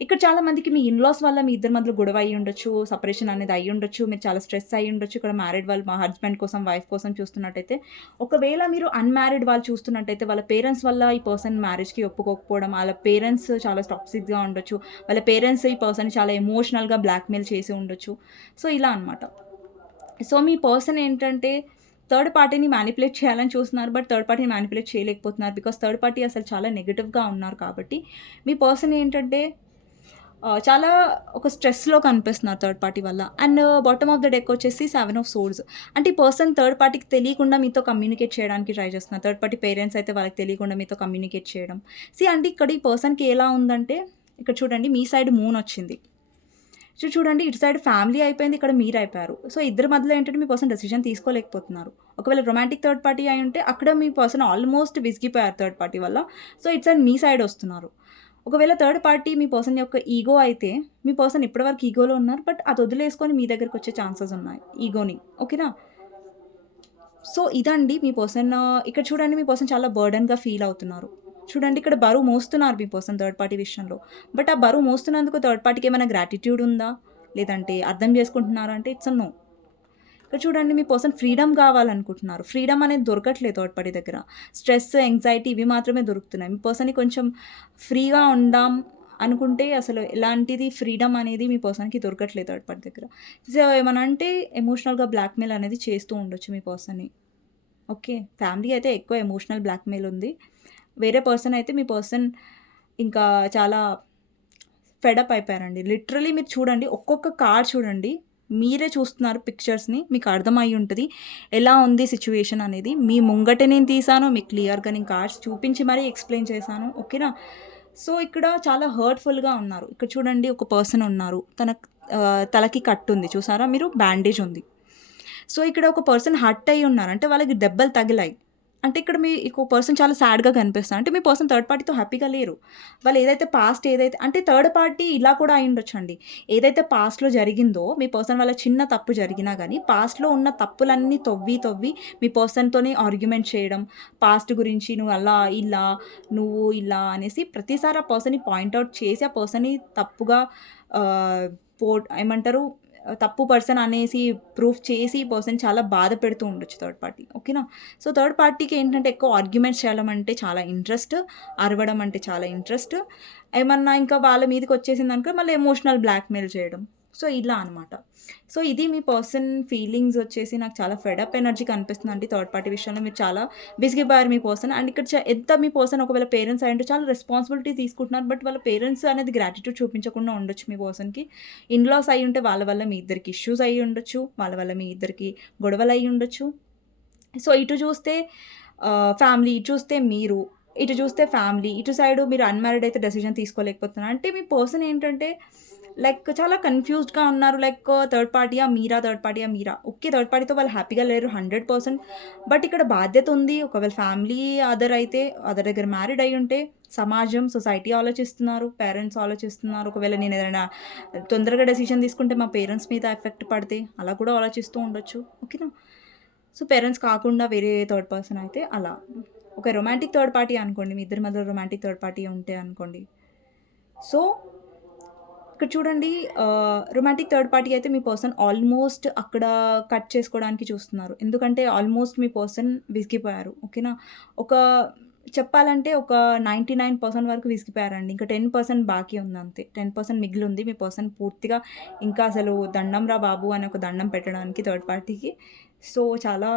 ఇక్కడ చాలా మందికి మీ ఇన్‌లాస్ వల్ల మీ ఇద్దరి మధ్యలో గొడవ అయ్యి ఉండొచ్చు. సెపరేషన్ అనేది అయ్యి ఉండొచ్చు. మీరు చాలా స్ట్రెస్ అయ్యి ఉండొచ్చు. ఇక్కడ మ్యారీడ్ వాళ్ళు మా హస్బెండ్ కోసం, వైఫ్ కోసం చూస్తున్నట్టయితే. ఒకవేళ మీరు అన్‌మ్యారీడ్ వాళ్ళు చూస్తున్నట్టయితే వాళ్ళ పేరెంట్స్ వల్ల ఈ పర్సన్ మ్యారేజ్‌కి ఒప్పుకోకపోవడం, వాళ్ళ పేరెంట్స్ చాలా టాక్సిక్‌గా ఉండొచ్చు. వాళ్ళ పేరెంట్స్ ఈ పర్సన్‌ని చాలా ఎమోషనల్‌గా బ్లాక్‌మెయిల్ చేసి ఉండొచ్చు. సో, ఇలా అనమాట. సో, మీ పర్సన్ ఏంటంటే థర్డ్ పార్టీని మ్యానిపులేట్ చేయాలని చూస్తున్నారు. బట్ థర్డ్ పార్టీని మ్యానిపులేట్ చేయలేకపోతున్నారు. బికాజ్ థర్డ్ పార్టీ అసలు చాలా నెగెటివ్‌గా ఉన్నారు కాబట్టి. మీ పర్సన్ ఏంటంటే చాలా ఒక స్ట్రెస్‌లో కనిపిస్తున్నారు థర్డ్ పార్టీ వల్ల. And bottom of the deck వచ్చేసి 7 ఆఫ్ సోర్డ్స్. అంటే ఈ పర్సన్ థర్డ్ పార్టీకి తెలియకుండా మీతో కమ్యూనికేట్ చేయడానికి ట్రై చేస్తున్నారు. థర్డ్ పార్టీ పేరెంట్స్ అయితే వాళ్ళకి తెలియకుండా మీతో కమ్యూనికేట్ చేయడం. అంటే ఇక్కడ ఈ పర్సన్‌కి ఎలా ఉందంటే ఇక్కడ చూడండి మీ సైడ్ మూన్ వచ్చింది. సో, చూడండి ఇటు సైడ్ ఫ్యామిలీ అయిపోయింది. ఇక్కడ మీరైపోయారు. సో, ఇద్దరి మధ్యలో ఏంటంటే మీ పర్సన్ డెసిషన్ తీసుకోలేకపోతున్నారు. ఒకవేళ రొమాంటిక్ థర్డ్ పార్టీ అయ్యుంటే అక్కడ మీ పర్సన్ ఆల్మోస్ట్ విసిగిపోయారు థర్డ్ పార్టీ వల్ల. సో, ఇటు సైడ్ మీ సైడ్ వస్తున్నారు. ఒకవేళ థర్డ్ పార్టీ మీ పర్సన్ యొక్క ఈగో అయితే మీ పర్సన్ ఇప్పటివరకు ఈగోలో ఉన్నారు. బట్ అది వదిలేసుకొని మీ దగ్గరికి వచ్చే ఛాన్సెస్ ఉన్నాయి ఈగోని. ఓకేనా? సో, ఇదండి మీ పర్సన్. ఇక్కడ చూడండి మీ పర్సన్ చాలా బర్డెన్‌గా ఫీల్ అవుతున్నారు. చూడండి ఇక్కడ బరువు మోస్తున్నారు మీ పర్సన్ థర్డ్ పార్టీ విషయంలో. బట్ ఆ బరువు మోస్తున్నందుకు థర్డ్ పార్టీకి ఏమైనా గ్రాటిట్యూడ్ ఉందా? లేదంటే అర్థం చేసుకుంటున్నారా అంటే ఇట్స్ నో. ఇక్కడ చూడండి మీ పర్సన్ ఫ్రీడమ్ కావాలనుకుంటున్నారు. ఫ్రీడమ్ అనేది దొరకట్లేదు థర్డ్ పార్టీ దగ్గర. స్ట్రెస్, యాంగ్జైటీ ఇవి మాత్రమే దొరుకుతున్నాయి. మీ పర్సన్‌ని కొంచెం ఫ్రీగా ఉందాం అనుకుంటే అసలు ఎలాంటిది ఫ్రీడమ్ అనేది మీ పర్సన్‌కి దొరకట్లేదు థర్డ్ పార్టీ దగ్గర. సో, ఏమన్నా అంటే ఎమోషనల్‌గా బ్లాక్‌మెయిల్ అనేది చేస్తూ ఉండొచ్చు మీ పర్సన్‌ని. ఓకే. ఫ్యామిలీ అయితే ఎక్కువ ఎమోషనల్ బ్లాక్‌మెయిల్ ఉంది. వేరే పర్సన్ అయితే మీ పర్సన్ ఇంకా చాలా ఫెడప్ అయిపోయారండి. లిటరల్లీ మీరు చూడండి, ఒక్కొక్క కార్డ్ చూడండి. మీరే చూస్తున్నారు పిక్చర్స్‌ని. మీకు అర్థమయ్యి ఉంటది. ఎలా ఉంది సిట్యుయేషన్ అనేది. మీ ముంగటే నేను తీశాను. మీకు క్లియర్‌గా నేను కార్డ్స్ చూపించి మరీ ఎక్స్‌ప్లెయిన్ చేశాను. ఓకేనా? సో, ఇక్కడ చాలా హర్ట్‌ఫుల్‌గా ఉన్నారు. ఇక్కడ చూడండి ఒక పర్సన్ ఉన్నారు. తన తలకి కట్టుంది చూసారా మీరు? బ్యాండేజ్ ఉంది. సో, ఇక్కడ ఒక పర్సన్ హర్ట్ అయ్యి ఉన్నారు. అంటే వాళ్ళకి దెబ్బలు తగిలాయి. అంటే ఇక్కడ ఒక పర్సన్ చాలా సాడ్‌గా కనిపిస్తారు. అంటే మీ పర్సన్ థర్డ్ పార్టీతో హ్యాపీగా లేరు. వాళ్ళు ఏదైతే పాస్ట్ ఏదైతే అంటే థర్డ్ పార్టీ ఇలా కూడా అయ్యుండొచ్చండి. ఏదైతే పాస్ట్‌లో జరిగిందో మీ పర్సన్ వల్ల చిన్న తప్పు జరిగినా గానీ, పాస్ట్‌లో ఉన్న తప్పులన్నీ తవ్వి మీ పర్సన్‌తోని ఆర్గ్యుమెంట్ చేయడం. పాస్ట్ గురించి నువ్వు అలా, ఇలా, నువ్వు ఇలా అనేసి ప్రతిసారి ఆ పర్సన్‌ని పాయింట్ ఔట్ చేసి ఆ పర్సన్‌ని తప్పుగా ఆహ్, ఏమంటారు తప్పు పర్సన్ అనేసి ప్రూఫ్ చేసి ఈ పర్సన్ చాలా బాధ పెడుతూ ఉండొచ్చు థర్డ్ పార్టీ. ఓకేనా? సో, థర్డ్ పార్టీకి ఏంటంటే ఎక్కువ ఆర్గ్యుమెంట్స్ చేయడం అంటే చాలా ఇంట్రెస్ట్. అరవడం అంటే చాలా ఇంట్రెస్ట్. ఏమన్నా ఇంకా వాళ్ళ మీదకొచ్చేసిందనుకో మళ్ళీ ఎమోషనల్ బ్లాక్‌మెయిల్ చేయడం. సో, ఇలా అనమాట. సో, ఇది మీ పర్సన్ ఫీలింగ్స్ వచ్చేసి నాకు చాలా ఫెడప్ ఎనర్జీ కనిపిస్తుందండి థర్డ్ పార్టీ విషయంలో. మీరు చాలా విసిగిపోయారు మీ పర్సన్. అండ్ ఇక్కడ ఎంత మీ పర్సన్ ఒకవేళ పేరెంట్స్ అయ్యుంటే చాలా రెస్పాన్సిబిలిటీ తీసుకుంటున్నారు. బట్ వాళ్ళ పేరెంట్స్ అనేది గ్రాటిట్యూడ్ చూపించకుండా ఉండొచ్చు మీ పర్సన్‌కి. ఇన్‌లాస్ అయ్యుంటే వాళ్ళ వల్ల మీ ఇద్దరికి ఇష్యూస్ అయ్యి ఉండొచ్చు. వాళ్ళ వల్ల మీ ఇద్దరికి గొడవలు అయ్యి ఉండొచ్చు. సో, ఇటు చూస్తే ఫ్యామిలీ, ఇటు చూస్తే మీరు, ఇటు చూస్తే ఫ్యామిలీ, ఇటు సైడు మీరు అన్‌మ్యారీడ్ అయితే డెసిషన్ తీసుకోలేకపోతున్నారు. అంటే మీ పర్సన్ ఏంటంటే లైక్ చాలా కన్‌ఫ్యూజ్డ్‌గా ఉన్నారు. లైక్ థర్డ్ పార్టీయా మీరా? థర్డ్ పార్టీయా మీరా? ఓకే. థర్డ్ పార్టీతో వాళ్ళు హ్యాపీగా లేరు 100%. బట్ ఇక్కడ బాధ్యత ఉంది. ఒకవేళ ఫ్యామిలీ అయితే అదర్ దగ్గర మ్యారీడ్ అయ్యుంటే సమాజం, సొసైటీ ఆలోచిస్తున్నారు. పేరెంట్స్ ఆలోచిస్తున్నారు. ఒకవేళ నేను ఏదైనా తొందరగా డెసిషన్ తీసుకుంటే మా పేరెంట్స్ మీద ఎఫెక్ట్ పడితే అలా కూడా ఆలోచిస్తూ ఉండొచ్చు. ఓకేనా? సో, పేరెంట్స్ కాకుండా వేరే థర్డ్ పర్సన్ అయితే అలా. ఒక రొమాంటిక్ థర్డ్ పార్టీ అనుకోండి. మీ ఇద్దరి మధ్యలో రొమాంటిక్ థర్డ్ పార్టీ ఉంటే అనుకోండి. సో, ఇక్కడ చూడండి రొమాంటిక్ థర్డ్ పార్టీ అయితే మీ పర్సన్ ఆల్మోస్ట్ అక్కడ కట్ చేసుకోవడానికి చూస్తున్నారు. ఎందుకంటే ఆల్మోస్ట్ మీ పర్సన్ విసిగిపోయారు. ఓకేనా? ఒక చెప్పాలంటే ఒక 99% వరకు విసిగిపోయారండి. ఇంకా 10% బాకీ ఉందంతే. 10% మిగిలుంది. మీ పర్సన్ పూర్తిగా ఇంకా అసలు దండం రా బాబు అని ఒక దండం పెట్టడానికి థర్డ్ పార్టీకి. సో, చాలా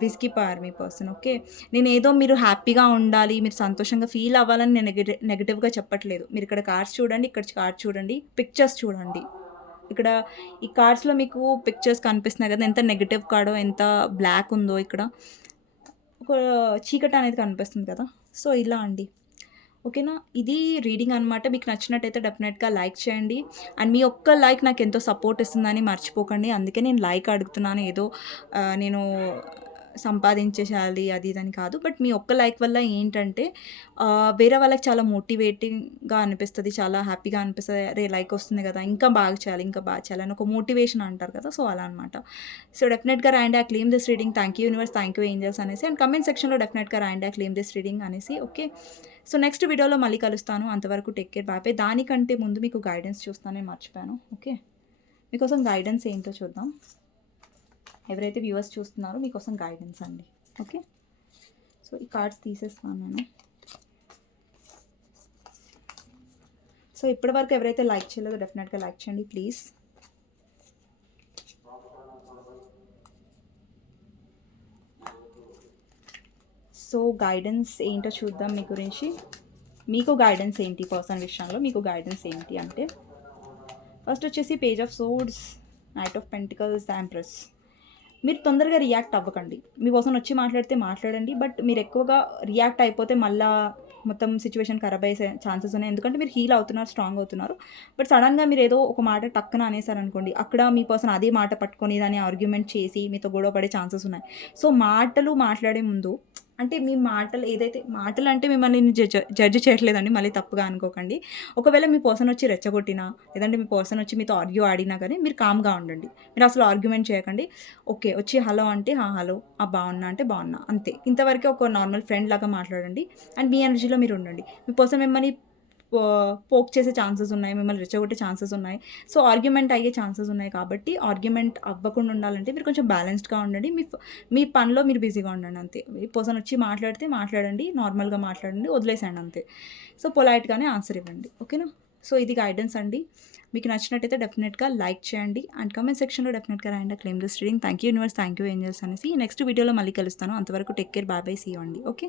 విసిగిపోయారు మీ పర్సన్. ఓకే. నేనేదో మీరు హ్యాపీగా ఉండాలి, మీరు సంతోషంగా ఫీల్ అవ్వాలని నేను నెగెటివ్‌గా చెప్పట్లేదు. మీరిక్కడ కార్డ్స్ చూడండి, ఇక్కడ కార్డ్స్ చూడండి, పిక్చర్స్ చూడండి. ఇక్కడ ఈ కార్డ్స్‌లో మీకు పిక్చర్స్ కనిపిస్తున్నాయి కదా! ఎంత నెగెటివ్ కార్డో, ఎంత బ్లాక్ ఉందో ఇక్కడ. ఒక చీకటనేది కనిపిస్తుంది కదా! సో, ఇలా అండి. ఓకేనా? ఇది రీడింగ్ అనమాట. మీకు నచ్చినట్టయితే డెఫినెట్‌గా లైక్ చేయండి. అండ్ మీ ఒక్క లైక్ నాకెంతో సపోర్ట్ ఇస్తుందని మర్చిపోకండి. అందుకే నేను లైక్ అడుగుతున్నాను. ఏదో నేను సంపాదించేసేయాలి అది ఇది అని కాదు. బట్ మీ ఒక్క లైక్ వల్ల ఏంటంటే వేరే వాళ్ళకి చాలా మోటివేటింగ్‌గా అనిపిస్తది. చాలా హ్యాపీగా అనిపిస్తది. అరే! లైక్ వస్తుంది కదా! ఇంకా బాగా చేయాలి, ఇంకా బాగా చేయాలి అని ఒక మోటివేషన్ అంటారు కదా! సో, అలా అనమాట. సో, డెఫినెట్‌గా రాయండి. I claim this reading. Thank you universe, thank you angels అనేసి అండ్ కామెంట్ సెక్షన్‌లో డెఫినెట్‌గా రాయండి. ఐ క్లెయిమ్ దిస్ రీడింగ్ అనేసి. ఓకే. సో, నెక్స్ట్ వీడియోలో మళ్ళీ కలుస్తాను. అంతవరకు టేక్ కేర్. Bye bye. దానికంటే ముందు మీకు గైడెన్స్ చూస్తానని మర్చిపోయాను. ఓకే. మీకోసం గైడెన్స్ ఏంటో చూద్దాం. ఎవరైతే వ్యూవర్స్ చూస్తున్నారో మీకోసం గైడెన్స్ అండి. ఓకే. సో, ఈ కార్డ్స్ తీసేస్తాను నేను. సో, ఇప్పటివరకు ఎవరైతే లైక్ చేయలేదో డెఫినెట్‌గా లైక్ చేయండి ప్లీజ్. సో, గైడెన్స్ ఏంటో చూద్దాం మీ గురించి. మీకు గైడెన్స్ ఏంటి పర్సన్ విషయంలో మీకు గైడెన్స్ ఏంటి అంటే ఫస్ట్ వచ్చేసి page of swords, knight of pentacles, empress. మీరు తొందరగా రియాక్ట్ అవ్వకండి. మీ పర్సన్ వచ్చి మాట్లాడితే మాట్లాడండి. బట్ మీరు ఎక్కువగా రియాక్ట్ అయిపోతే మళ్ళా మొత్తం సిచ్యువేషన్ ఖరాబ్ అయ్యే ఛాన్సెస్ ఉన్నాయి. ఎందుకంటే మీరు హీల్ అవుతున్నారు, స్ట్రాంగ్ అవుతున్నారు. బట్ సడన్‌గా మీరు ఏదో ఒక మాట టక్కున అనేసారనుకోండి, అక్కడ మీ పర్సన్ అదే మాట పట్టుకొని దాన్ని ఆర్గ్యుమెంట్ చేసి మీతో గొడవ పడే ఛాన్సెస్ ఉన్నాయి. సో, మాటలు మాట్లాడే ముందు అంటే మీ మాటలు ఏదైతే మాటలంటే మిమ్మల్ని జడ్జ్ చేయట్లేదండి. మళ్ళీ తప్పుగా అనుకోకండి. ఒకవేళ మీ పర్సన్ వచ్చి రెచ్చగొట్టినా, లేదంటే మీ పర్సన్ వచ్చి మీతో ఆర్గ్యూ ఆడినా కానీ మీరు కామ్‌గా ఉండండి. మీరు అసలు ఆర్గ్యుమెంట్ చేయకండి. ఓకే. వచ్చి హలో అంటే హలో. బాగున్నా అంటే బాగున్నా. అంతే. ఇంతవరకే ఒక నార్మల్ ఫ్రెండ్ లాగా మాట్లాడండి. అండ్ మీ ఎనర్జీలో మీరు ఉండండి. మీ పర్సన్ మిమ్మల్ని పోక్ చేసే ఛాన్సెస్ ఉన్నాయి, మిమ్మల్ని రెచ్చగొట్టే ఛాన్సెస్ ఉన్నాయి. సో, ఆర్గ్యుమెంట్ అయ్యే ఛాన్సెస్ ఉన్నాయి కాబట్టి ఆర్గ్యుమెంట్ అవ్వకుండా ఉండాలంటే మీరు కొంచెం బ్యాలెన్స్డ్‌గా ఉండండి. మీ పనిలో మీరు బిజీగా ఉండండి అంతే. ఈ పర్సన్ వచ్చి మాట్లాడితే మాట్లాడండి, నార్మల్‌గా మాట్లాడండి, వదిలేసేయండి అంతే. సో, పొలైట్‌గానే ఆన్సర్ ఇవ్వండి. ఓకేనా? సో, ఇది గైడెన్స్ అండి. మీకు నచ్చినట్టయితే డెఫినెట్‌గా లైక్ చేయండి అండ్ కామెంట్ సెక్షన్‌లో డెఫినెట్‌గా రాయండి claim this reading. Thank you universe, thank you angels అనేసి. నెక్స్ట్ వీడియోలో మళ్ళీ కలుస్తాను. అంతవరకు take care, bye bye, see you అండి. ఓకే.